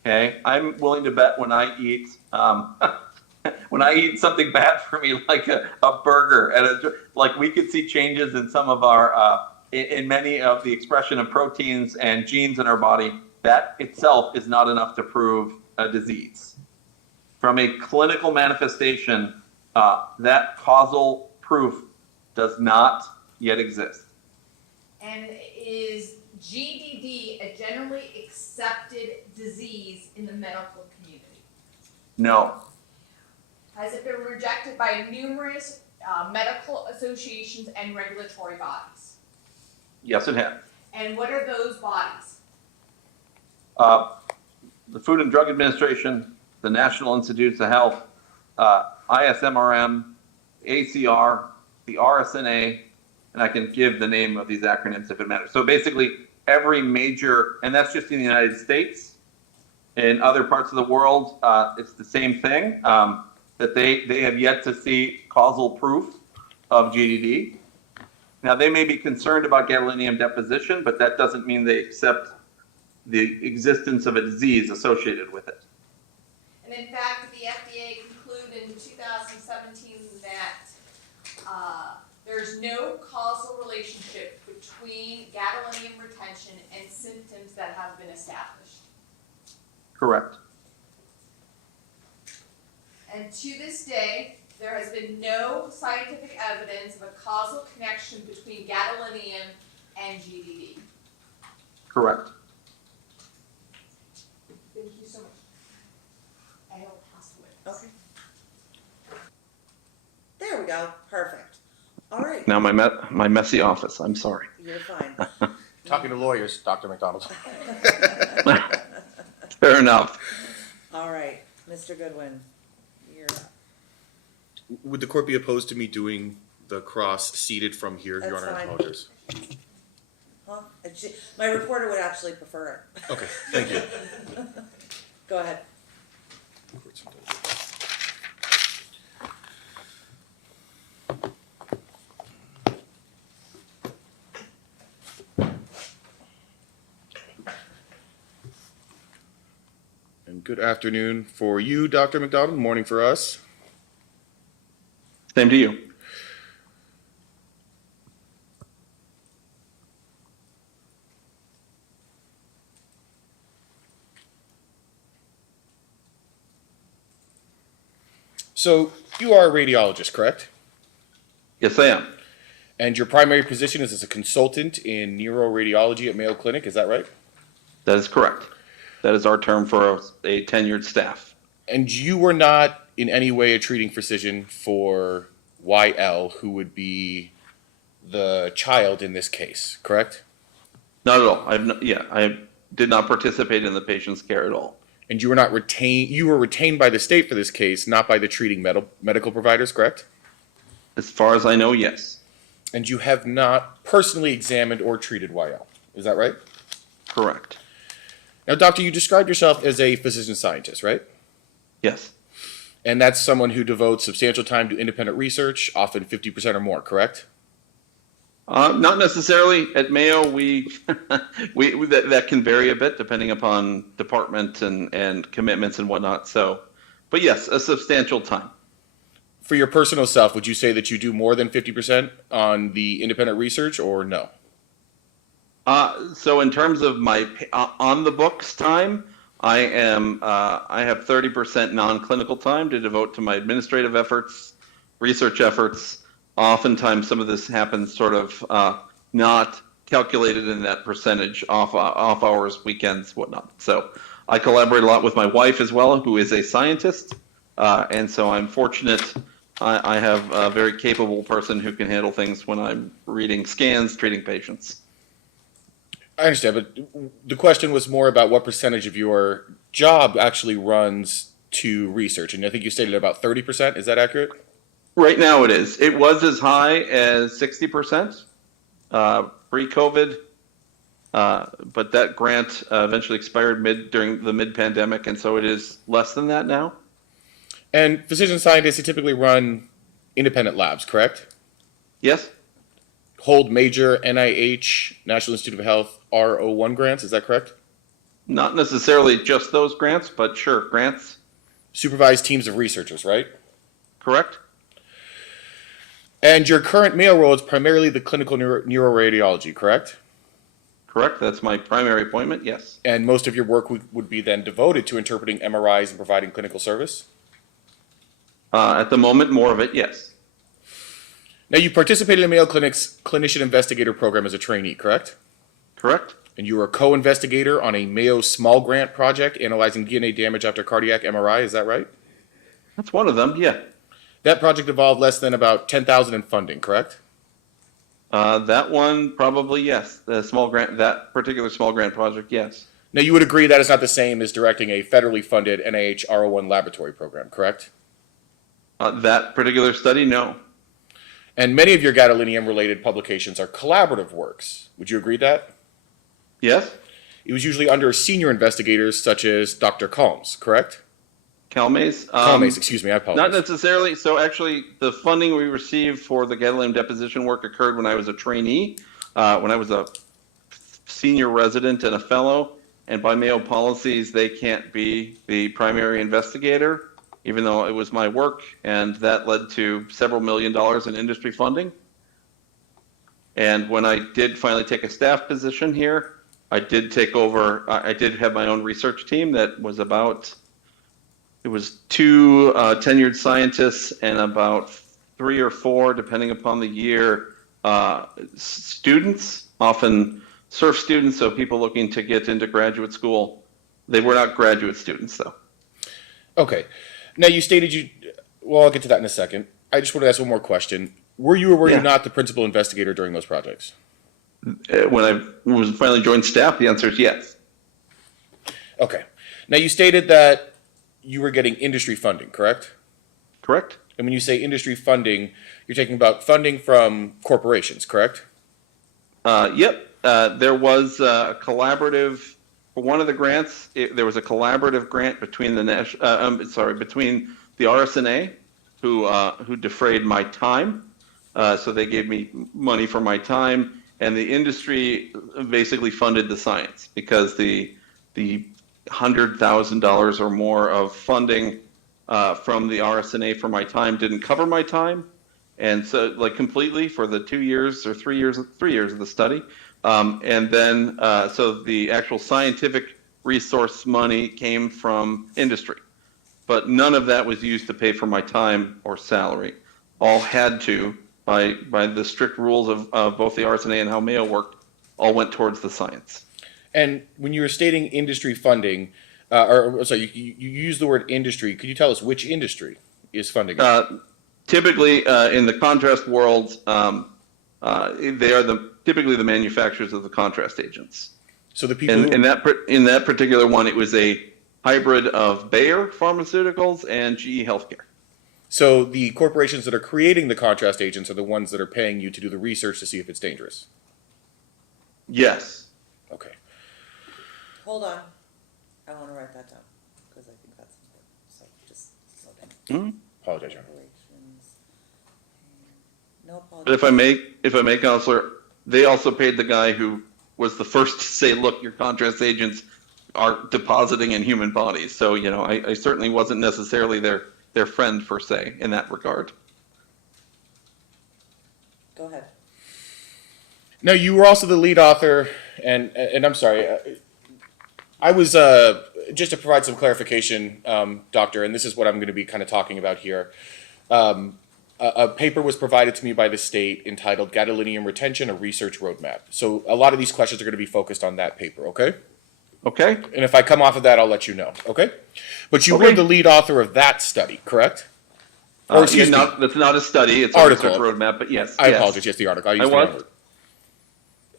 Okay, I'm willing to bet when I eat something bad for me, like a burger, like we could see changes in some of our in many of the expression of proteins and genes in our body. That itself is not enough to prove a disease. From a clinical manifestation, that causal proof does not yet exist. And is GDD a generally accepted disease in the medical community? No. Has it been rejected by numerous medical associations and regulatory bodies? Yes, it has. And what are those bodies? The Food and Drug Administration, the National Institutes of Health, ISMRM, ACR, the RSNA, and I can give the name of these acronyms if it matters. So basically, every major, and that's just in the United States. In other parts of the world, it's the same thing, that they have yet to see causal proof of GDD. Now, they may be concerned about gadolinium deposition, but that doesn't mean they accept the existence of a disease associated with it. And in fact, the FDA concluded in 2017 that there's no causal relationship between gadolinium retention and symptoms that have been established. Correct. And to this day, there has been no scientific evidence of a causal connection between gadolinium and GDD. Correct. Thank you so much. I will pass the witness. Okay. There we go. Perfect. All right. Now my messy office. I'm sorry. You're fine. Talking to lawyers, Dr. McDonald. Fair enough. All right, Mr. Goodwin, you're up. Would the court be opposed to me doing the cross seated from here, Your That's Honor? I fine. apologize. Huh? My reporter would actually prefer it. Okay, thank you. Go ahead. Good afternoon for you, Dr. McDonald. Morning for us. Same to you. So you are a radiologist, correct? Yes, I am. And your primary position is as a consultant in neuroradiology at Mayo Clinic, is that right? That is correct. That is our term for a tenured staff. And you were not in any way a treating physician for YL, who would be the child in this case, correct? Not at all. I did not participate in the patient's care at all. And you were not retained. You were retained by the state for this case, not by the treating medical providers, correct? As far as I know, yes. And you have not personally examined or treated YL, is that right? Correct. Now, doctor, you described yourself as a physician scientist, right? Yes. And that's someone who devotes substantial time to independent research, often 50% or more, correct? Not necessarily. At Mayo, we that can vary a bit depending upon department and commitments and whatnot. So, but yes, a substantial time. For your personal self, would you say that you do more than 50% on the independent research, or no? So in terms of my on the books time, I have 30% non-clinical time to devote to my administrative efforts, research efforts. Oftentimes, some of this happens sort of not calculated in that percentage, off hours, weekends, whatnot. So I collaborate a lot with my wife as well, who is a scientist, and so I'm fortunate. I have a very capable person who can handle things when I'm reading scans, treating patients. I understand, but the question was more about what percentage of your job actually runs to research, and I think you stated about 30%. Is that accurate? Right now it is. It was as high as 60% pre-COVID, but that grant eventually expired during the mid-pandemic, and so it is less than that now. And physician scientists, they typically run independent labs, correct? Yes, Hold major NIH, National Institute of Health, R01 grants, is that correct? not necessarily just those grants, but sure, grants, Supervise teams of researchers, right? correct? And your current Mayo role is primarily the clinical neuroradiology, correct? Correct, that's my primary appointment, yes. And most of your work would be then devoted to interpreting MRIs and providing clinical service? At the moment, more of it, yes. Now, you participated in Mayo Clinic's clinician investigator program as a trainee, correct? Correct? And you were a co-investigator on a Mayo small grant project analyzing DNA damage after cardiac MRI, is that right? That's one of them, yeah. That project involved less than about $10,000 in funding, correct? That one, probably yes. That particular small grant project, yes. Now, you would agree that is not the same as directing a federally funded NIH R01 laboratory program, correct? That particular study, no. And many of your gadolinium-related publications are collaborative works. Would you agree that? Yes? It was usually under senior investigators such as Dr. Calmes, correct? Calmes? Calmes, excuse me, I apologize. Not necessarily. So actually, the funding we received for the gadolinium deposition work occurred when I was a trainee, when I was a senior resident and a fellow. And by Mayo policies, they can't be the primary investigator, even though it was my work. And that led to several $1 million in industry funding. And when I did finally take a staff position here, I did take over, I did have my own research team that was it was 2 tenured scientists and about 3 or 4, depending upon the year, students, often surf students, so people looking to get into graduate school. They were not graduate students, though. Okay. Now, you stated well, I'll get to that in a second. I just want to ask one more question. Were you or were you not the principal investigator during those projects? When I was finally joined staff, the answer is yes. Okay. Now, you stated that you were getting industry funding, correct? Correct? And when you say industry funding, you're talking about funding from corporations, correct? Yep. There was a collaborative, for one of the grants, there was a collaborative grant between between the RSNA, who defrayed my time. So they gave me money for my time, and the industry basically funded the science, because the $100,000 or more of funding from the RSNA for my time didn't cover my time. And so like completely for the 2 years or 3 years of the study. And then, so the actual scientific resource money came from industry, but none of that was used to pay for my time or salary. All had to, by the strict rules of both the RSNA and how Mayo worked, all went towards the science. And when you were stating industry funding, or sorry, you use the word industry. Could you tell us which industry is funding it? Typically, in the contrast world, they are typically the manufacturers of the contrast agents. So the people In that particular one, it was a hybrid of Bayer Pharmaceuticals and GE Healthcare. So the corporations that are creating the contrast agents are the ones that are paying you to do the research to see if it's dangerous. Yes. Okay. Hold on. I want to write that down because I think that's important. So just slow down. Apologize, Your Honor. Corporations. No But apologies. if I may, Counselor, they also paid the guy who was the first to say, look, your contrast agents are depositing in human bodies. So, you know, I certainly wasn't necessarily their friend per se in that regard. Go ahead. Now, you were also the lead author, and I'm sorry, I was, just to provide some clarification, Doctor, and this is what I'm going to be kind of talking about here. A paper was provided to me by the state entitled Gadolinium Retention, a Research Roadmap. So a lot of these questions are going to be focused on that paper, okay? Okay? And if I come off of that, I'll let you know, okay? But you were Okay. the lead author of that study, correct? Or excuse me, That's not a study, it's Article. a research roadmap, but yes. I yes. apologize, yes, the article. I used the was. wrong word.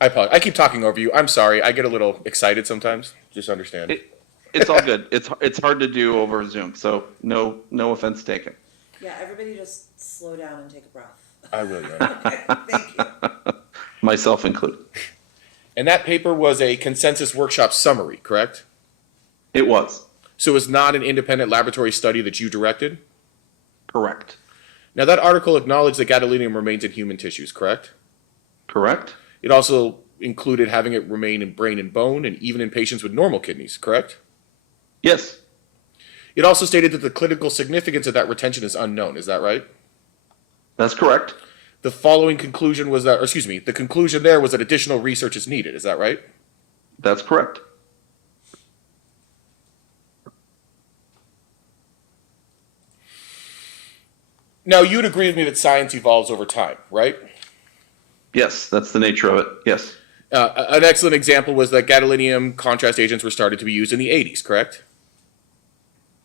I apologize. I keep talking over you. I'm sorry. I get a little excited sometimes. Just understand. It's all good. It's hard to do over Zoom, so no offense taken. Yeah, everybody just slow down and take a breath. I will, Your Honor. Okay, thank you. Myself included. And that paper was a consensus workshop summary, correct? It was. So it's not an independent laboratory study that you directed? Correct. Now, that article acknowledged that gadolinium remains in human tissues, correct? Correct? It also included having it remain in brain and bone, and even in patients with normal kidneys, correct? Yes. It also stated that the clinical significance of that retention is unknown. Is that right? That's correct. The following conclusion was that, or excuse me, the conclusion there was that additional research is needed. Is that right? That's correct. Now, you'd agree with me that science evolves over time, right? Yes, that's the nature of it. Yes. An excellent example was that gadolinium contrast agents were started to be used in the 80s, correct?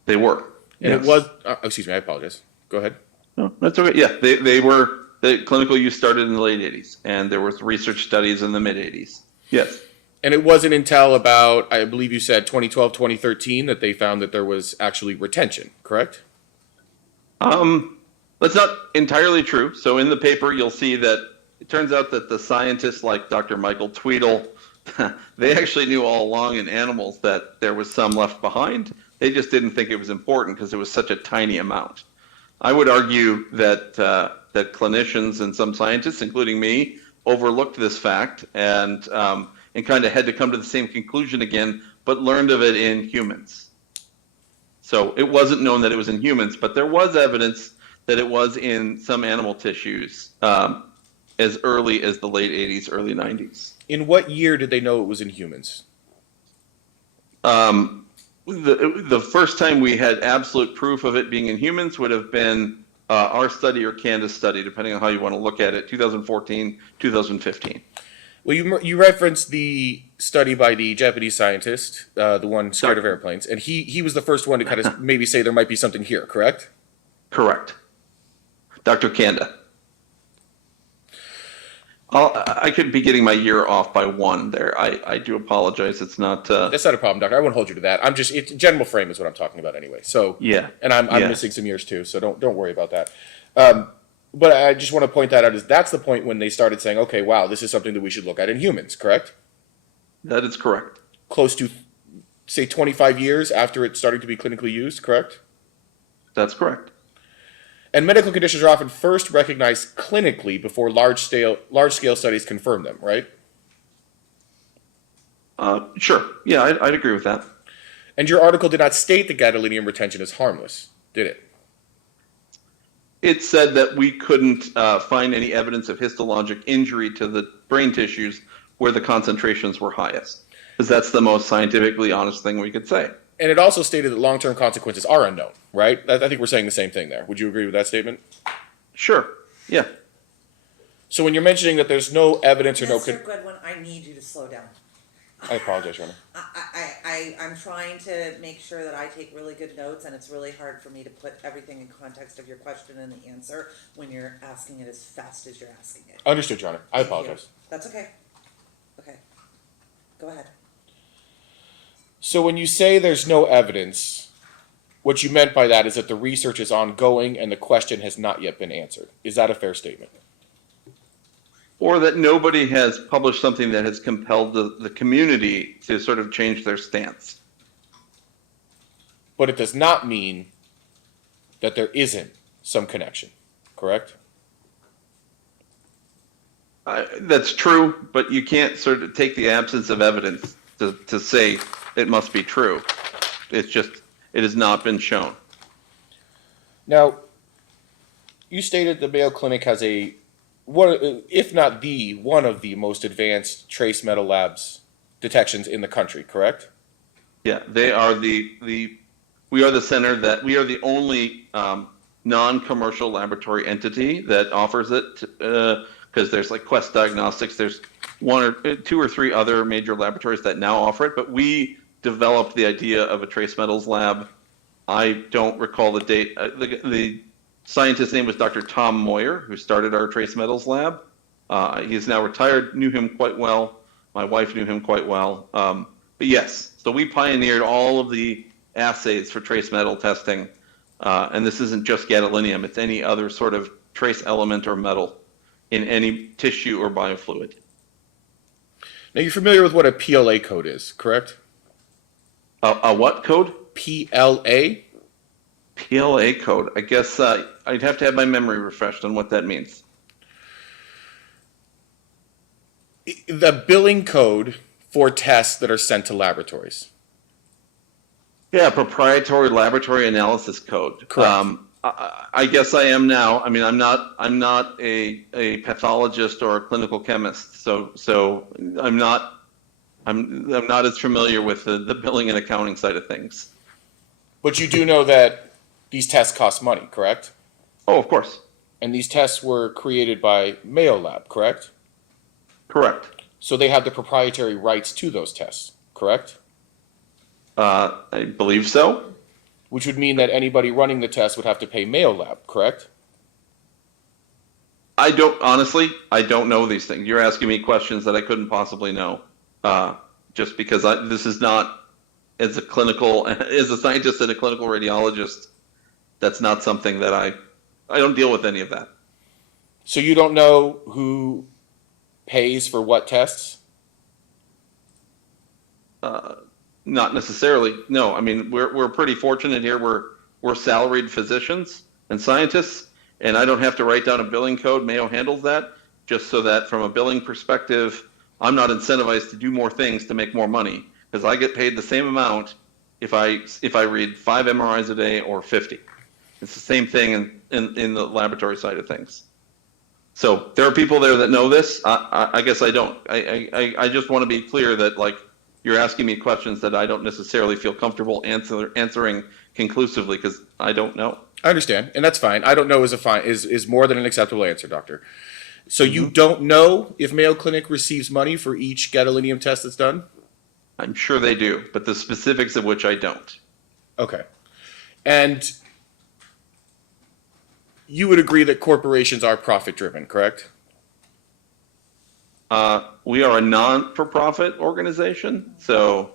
They were. And Yes. it was, excuse me, I apologize. Go ahead. No, that's okay. Yeah, they were. The clinical use started in the late 80s, and there was research studies in the mid 80s. Yes. And it wasn't until about, I believe you said 2012, 2013 that they found that there was actually retention, correct? That's not entirely true. So in the paper, you'll see that it turns out that the scientists like Dr. Michael Tweedle, they actually knew all along in animals that there was some left behind. They just didn't think it was important because it was such a tiny amount. I would argue that that clinicians and some scientists, including me, overlooked this fact and kind of had to come to the same conclusion again, but learned of it in humans. So it wasn't known that it was in humans, but there was evidence that it was in some animal tissues as early as the late 80s, early 90s. In what year did they know it was in humans? The first time we had absolute proof of it being in humans would have been our study or Candace study, depending on how you want to look at it, 2014, 2015. Well, you referenced the study by the Japanese scientist, the one scared of airplanes, and he was the first one to kind of maybe say there might be something here, correct? Correct. Dr. Kanda. I could be getting my year off by one there. I do apologize. It's not. That's not a problem, Doctor. I won't hold you to that. I'm just general frame is what I'm talking about anyway. So Yeah. and I'm Yeah. missing some years too. So don't worry about that. But I just want to point that out is that's the point when they started saying, okay, wow, this is something that we should look at in humans, correct? That is correct. Close to, say, 25 years after it started to be clinically used, correct? That's correct. And medical conditions are often first recognized clinically before large scale studies confirm them, right? Sure. Yeah, I'd agree with that. And your article did not state that gadolinium retention is harmless, did it? It said that we couldn't find any evidence of histologic injury to the brain tissues where the concentrations were highest, because that's the most scientifically honest thing we could say. And it also stated that long-term consequences are unknown, right? I think we're saying the same thing there. Would you agree with that statement? Sure, yeah. So when you're mentioning that there's no evidence or no... Mr. Goodwin, I need you to slow down. I apologize, Your Honor. I'm trying to make sure that I take really good notes, and it's really hard for me to put everything in context of your question and the answer when you're asking it as fast as you're asking it. Understood, Your Honor. I Thank you. apologize. That's okay. Okay. Go ahead. So when you say there's no evidence, what you meant by that is that the research is ongoing and the question has not yet been answered. Is that a fair statement? Or that nobody has published something that has compelled the community to sort of change their stance. But it does not mean that there isn't some connection, correct? That's true, but you can't sort of take the absence of evidence to say it must be true. It's just, it has not been shown. Now, you stated the Mayo Clinic has one, if not one of the most advanced trace metal labs detections in the country, correct? Yeah, they are we are the center that, we are the only non-commercial laboratory entity that offers it, because there's like Quest Diagnostics, there's two or three other major laboratories that now offer it, but we developed the idea of a trace metals lab. I don't recall the date. The scientist's name was Dr. Tom Moyer, who started our trace metals lab. He is now retired, knew him quite well. My wife knew him quite well. But yes, so we pioneered all of the assays for trace metal testing. And this isn't just gadolinium, it's any other sort of trace element or metal in any tissue or biofluid. Now, you're familiar with what a PLA code is, correct? A what code? PLA? PLA code. I guess I'd have to have my memory refreshed on what that means. The billing code for tests that are sent to laboratories. Yeah, proprietary laboratory analysis code. Correct. I guess I am now. I mean, I'm not a pathologist or a clinical chemist, so I'm not as familiar with the billing and accounting side of things. But you do know that these tests cost money, correct? Oh, of course. And these tests were created by Mayo Lab, correct? Correct. So they have the proprietary rights to those tests, correct? I believe so. Which would mean that anybody running the test would have to pay Mayo Lab, correct? I don't know these things. You're asking me questions that I couldn't possibly know. Just because this is not, as a scientist and a clinical radiologist, that's not something that I don't deal with any of that. So you don't know who pays for what tests? Not necessarily. No, I mean, we're pretty fortunate here. We're salaried physicians and scientists, and I don't have to write down a billing code. Mayo handles that, just so that from a billing perspective, I'm not incentivized to do more things to make more money, because I get paid the same amount if I read 5 MRIs a day or 50. It's the same thing in the laboratory side of things. So there are people there that know this. I guess I don't. I just want to be clear that, like, you're asking me questions that I don't necessarily feel comfortable answering conclusively, because I don't know. I understand, and that's fine. I don't know is more than an acceptable answer, doctor. So you don't know if Mayo Clinic receives money for each gadolinium test that's done? I'm sure they do, but the specifics of which I don't. Okay. And you would agree that corporations are profit-driven, correct? We are a non-for-profit organization, so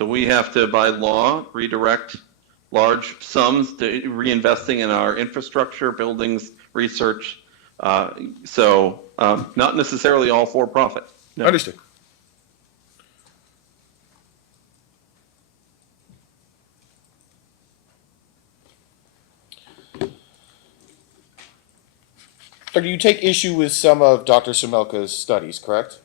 we have to, by law, redirect large sums to reinvesting in our infrastructure, buildings, research. So not necessarily all for-profit. No. Understood. Do you take issue with some of Dr. Semelka's studies, correct?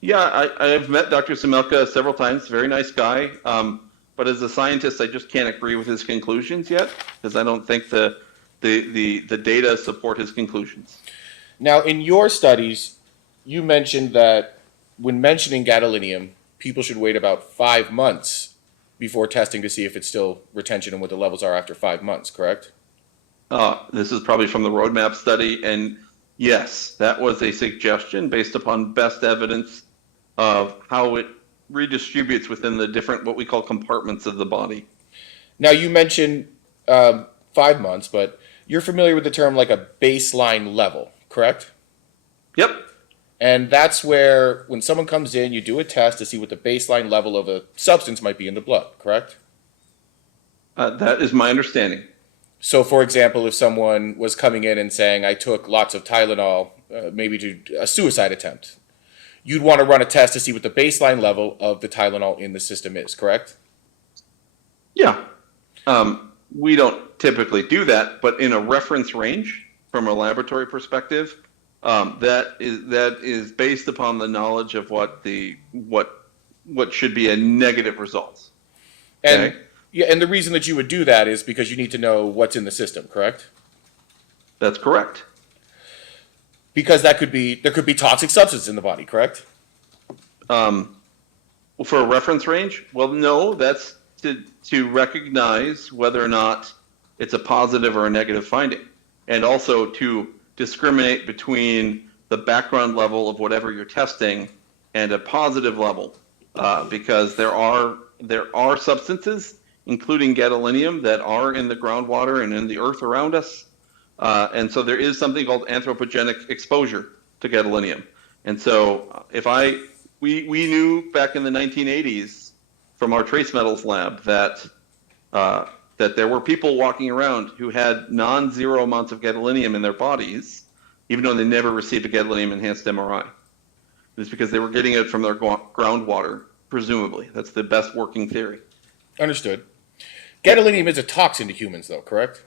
Yeah, I've met Dr. Semelka several times. Very nice guy. But as a scientist, I just can't agree with his conclusions yet because I don't think the data support his conclusions. Now, in your studies, you mentioned that when mentioning gadolinium, people should wait about 5 months before testing to see if it's still retention and what the levels are after 5 months, correct? This is probably from the roadmap study, and yes, that was a suggestion based upon best evidence of how it redistributes within the different what we call compartments of the body. Now, you mentioned 5 months, but you're familiar with the term like a baseline level, correct? Yep. And that's where, when someone comes in, you do a test to see what the baseline level of a substance might be in the blood, correct? That is my understanding. So, for example, if someone was coming in and saying, I took lots of Tylenol, maybe to a suicide attempt, you'd want to run a test to see what the baseline level of the Tylenol in the system is, correct? Yeah. We don't typically do that, but in a reference range from a laboratory perspective, that is based upon the knowledge of what should be a negative result. And Okay. yeah, and the reason that you would do that is because you need to know what's in the system, correct? That's correct. Because there could be toxic substance in the body, correct? For a reference range, well, no, that's to recognize whether or not it's a positive or a negative finding, and also to discriminate between the background level of whatever you're testing and a positive level, because there are substances, including gadolinium, that are in the groundwater and in the earth around us, and so there is something called anthropogenic exposure to gadolinium. And so we knew back in the 1980s from our trace metals lab that there were people walking around who had non-zero amounts of gadolinium in their bodies, even though they never received a gadolinium enhanced MRI. It's because they were getting it from their groundwater, presumably. That's the best working theory. Understood. Gadolinium is a toxin to humans, though, correct?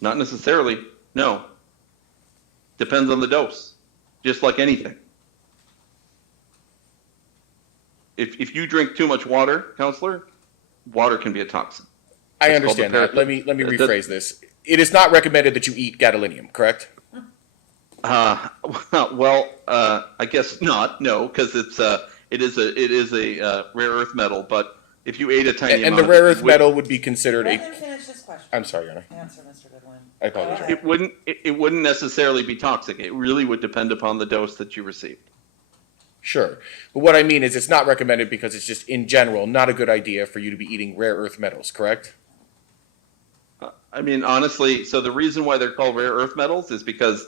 Not necessarily, no. Depends on the dose, just like anything. If you drink too much water, counselor, water can be a toxin. I It's called understand the that. Let me rephrase this. It is not recommended that you eat gadolinium, correct? Well, I guess not. No, because it is a rare earth metal. But if you ate a tiny And amount, the rare of it, earth metal would be considered Let a. him finish this question. I'm sorry, Your Honor. Answer, Mr. Goodwin. I apologize. Go ahead. it wouldn't necessarily be toxic. It really would depend upon the dose that you received. Sure. But what I mean is it's not recommended because it's just, in general, not a good idea for you to be eating rare earth metals, correct? I mean, honestly, so the reason why they're called rare earth metals is because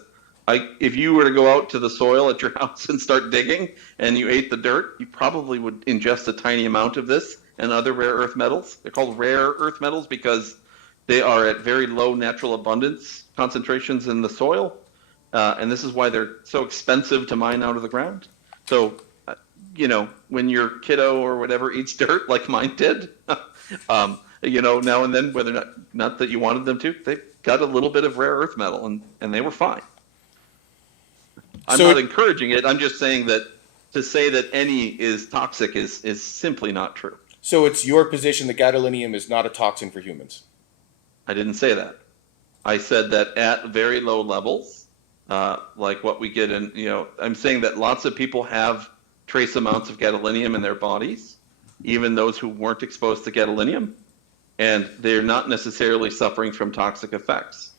if you were to go out to the soil at your house and start digging and you ate the dirt, you probably would ingest a tiny amount of this and other rare earth metals. They're called rare earth metals because they are at very low natural abundance concentrations in the soil. And this is why they're so expensive to mine out of the ground. So, when your kiddo or whatever eats dirt like mine did, now and then, whether not that you wanted them to, they got a little bit of rare earth metal and they were fine. I'm not encouraging it. I'm just saying that to say that any is toxic is simply not true. So it's your position that gadolinium is not a toxin for humans? I didn't say that. I said that at very low levels, like what we get in, I'm saying that lots of people have trace amounts of gadolinium in their bodies, even those who weren't exposed to gadolinium, and they're not necessarily suffering from toxic effects.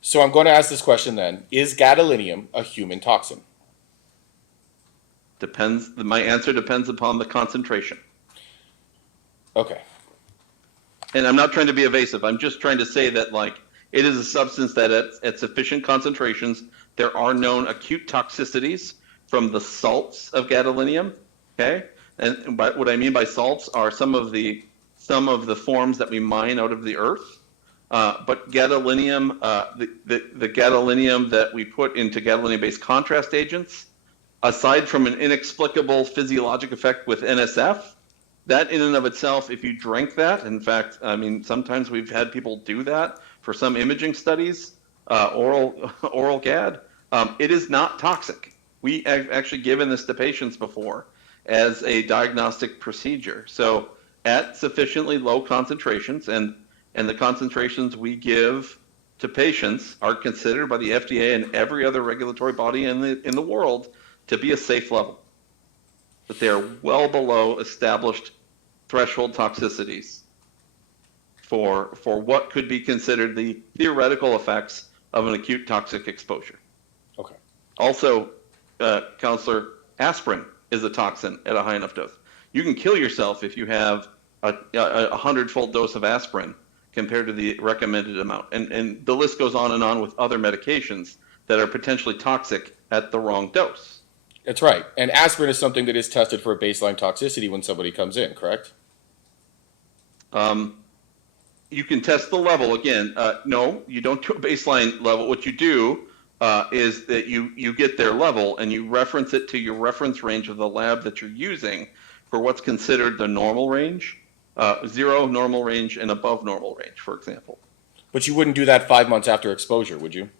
So I'm going to ask this question then. Is gadolinium a human toxin? Depends. My answer depends upon the concentration. Okay. And I'm not trying to be evasive. I'm just trying to say that, it is a substance that at sufficient concentrations, there are known acute toxicities from the salts of gadolinium. Okay, and what I mean by salts are some of the forms that we mine out of the earth. But gadolinium, the gadolinium that we put into gadolinium-based contrast agents, aside from an inexplicable physiologic effect with NSF, that in and of itself, if you drank that, in fact, I mean, sometimes we've had people do that for some imaging studies, oral GAD, it is not toxic. We have actually given this to patients before as a diagnostic procedure. So at sufficiently low concentrations, and the concentrations we give to patients are considered by the FDA and every other regulatory body in the world to be a safe level. That they are well below established threshold toxicities for what could be considered the theoretical effects of an acute toxic exposure. Okay. Also, Counselor, aspirin is a toxin at a high enough dose. You can kill yourself if you have a 100-fold dose of aspirin compared to the recommended amount. And the list goes on and on with other medications that are potentially toxic at the wrong dose. That's right. And aspirin is something that is tested for a baseline toxicity when somebody comes in, correct? You can test the level again. No, you don't do a baseline level. What you do is that you get their level and you reference it to your reference range of the lab that you're using for what's considered the normal range, 0 normal range and above normal range, for example. But you wouldn't do that 5 months after exposure, would you?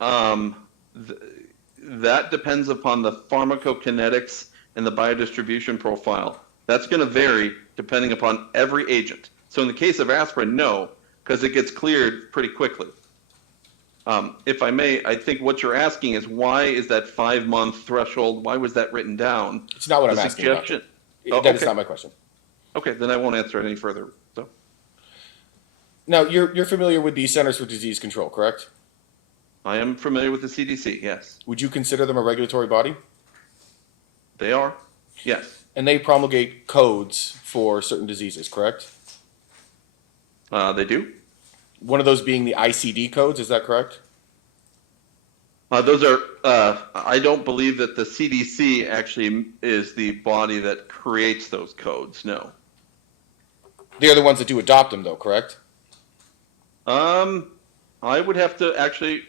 That depends upon the pharmacokinetics and the biodistribution profile. That's going to vary depending upon every agent. So in the case of aspirin, no, because it gets cleared pretty quickly. If I may, I think what you're asking is why is that 5-month threshold, why was that written down? It's not what I'm The asking about. suggestion- That is okay. not my question. Okay, then I won't answer it any further. So Now, you're familiar with the Centers for Disease Control, correct? I am familiar with the CDC, yes. Would you consider them a regulatory body? They are, yes. And they promulgate codes for certain diseases, correct? They do. One of those being the ICD codes, is that correct? Those are, I don't believe that the CDC actually is the body that creates those codes, no. They're the ones that do adopt them, though, correct? I would have to actually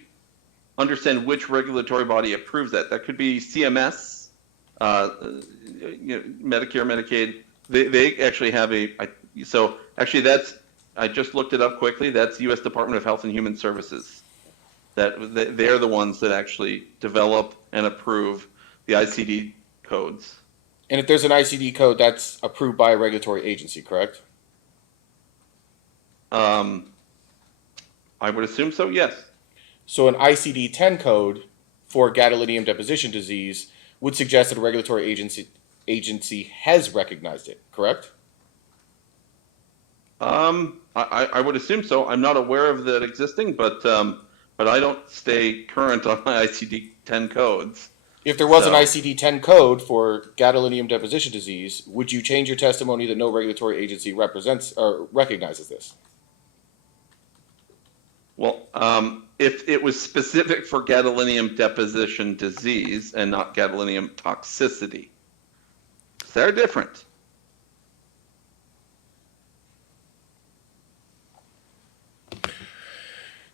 understand which regulatory body approves that. That could be CMS, Medicare, Medicaid. They actually have so actually that's, I just looked it up quickly. That's U.S. Department of Health and Human Services. They're the ones that actually develop and approve the ICD codes. And if there's an ICD code, that's approved by a regulatory agency, correct? I would assume so, yes. So an ICD-10 code for gadolinium deposition disease would suggest that a regulatory agency has recognized it, correct? I would assume so. I'm not aware of that existing, but I don't stay current on my ICD-10 codes. If there was an So- ICD-10 code for gadolinium deposition disease, would you change your testimony that no regulatory agency represents or recognizes this? Well, if it was specific for gadolinium deposition disease and not gadolinium toxicity, they're different.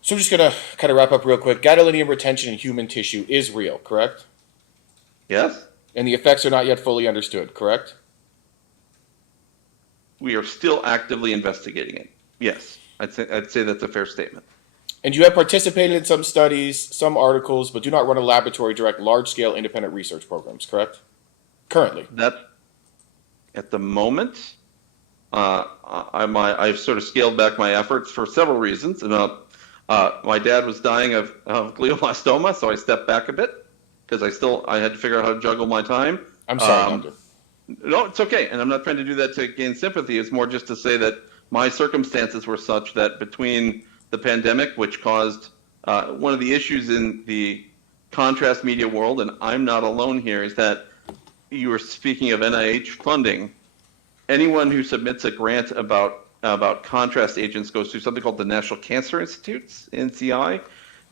So I'm just going to kind of wrap up real quick. Gadolinium retention in human tissue is real, correct? Yes, And the effects are not yet fully understood, correct? we are still actively investigating it. Yes, I'd say that's a fair statement. And you have participated in some studies, some articles, but do not run a laboratory direct large-scale independent research programs, correct? Currently. That, at the moment, I've sort of scaled back my efforts for several reasons. And my dad was dying of glioblastoma, so I stepped back a bit because I had to figure out how to juggle my time. I'm sorry, Doctor. No, it's okay, and I'm not trying to do that to gain sympathy. It's more just to say that my circumstances were such that between the pandemic, which caused one of the issues in the contrast media world, and I'm not alone here, is that you were speaking of NIH funding. Anyone who submits a grant about contrast agents goes through something called the National Cancer Institute's, NCI.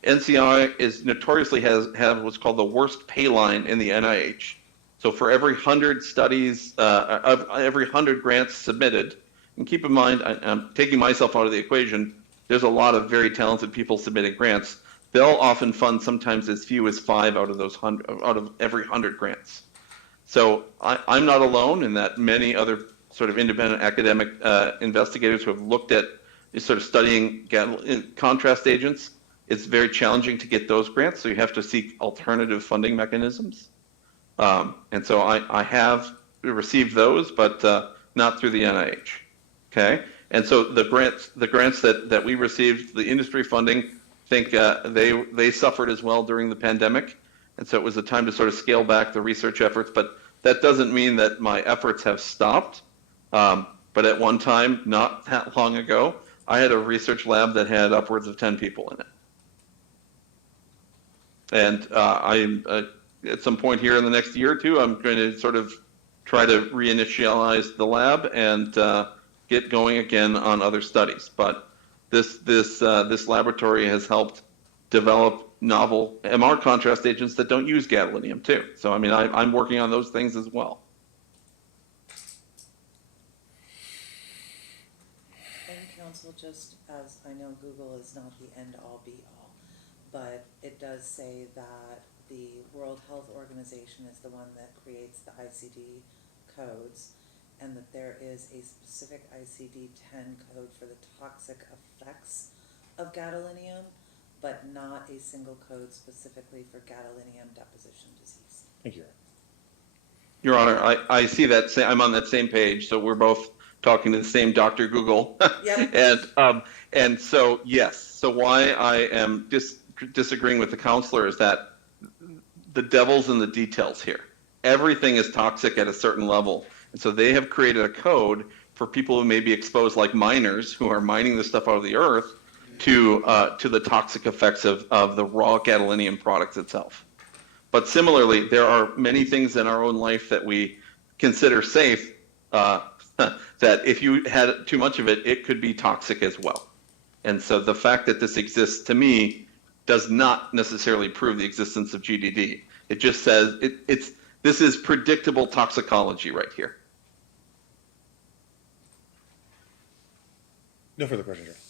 NCI is notoriously have what's called the worst pay line in the NIH. So for every 100 studies, of every 100 grants submitted, and keep in mind, I'm taking myself out of the equation, there's a lot of very talented people submitting grants. They'll often fund sometimes as few as 5 out of those out of every 100 grants. So I'm not alone in that. Many other sort of independent academic investigators who have looked at sort of studying contrast agents, it's very challenging to get those grants, so you have to seek alternative funding mechanisms. And so I have received those, but not through the NIH. Okay, and so the grants that we received, the industry funding, think they suffered as well during the pandemic, and so it was a time to sort of scale back the research efforts. But that doesn't mean that my efforts have stopped. But at one time, not that long ago, I had a research lab that had upwards of 10 people in it. And at some point here in the next year or two, I'm going to sort of try to reinitialize the lab and get going again on other studies. But this laboratory has helped develop novel MR contrast agents that don't use gadolinium too. So I mean, I'm working on those things as well. And counsel, just as I know Google is not the end all be all, but it does say that the World Health Organization is the one that creates the ICD codes, and that there is a specific ICD-10 code for the toxic effects of gadolinium, but not a single code specifically for gadolinium deposition disease. Thank you. Your Honor, I see that. I'm on that same page, so we're both talking to the same Dr. Google. Yep. And so yes. So why I am disagreeing with the counselor is that the devil's in the details here. Everything is toxic at a certain level, and so they have created a code for people who may be exposed, like miners who are mining this stuff out of the earth, to the toxic effects of the raw gadolinium products itself. But similarly, there are many things in our own life that we consider safe that if you had too much of it, it could be toxic as well. And so the fact that this exists, to me, does not necessarily prove the existence of GDD. It just says this is predictable toxicology right here. No further questions, Your Honor.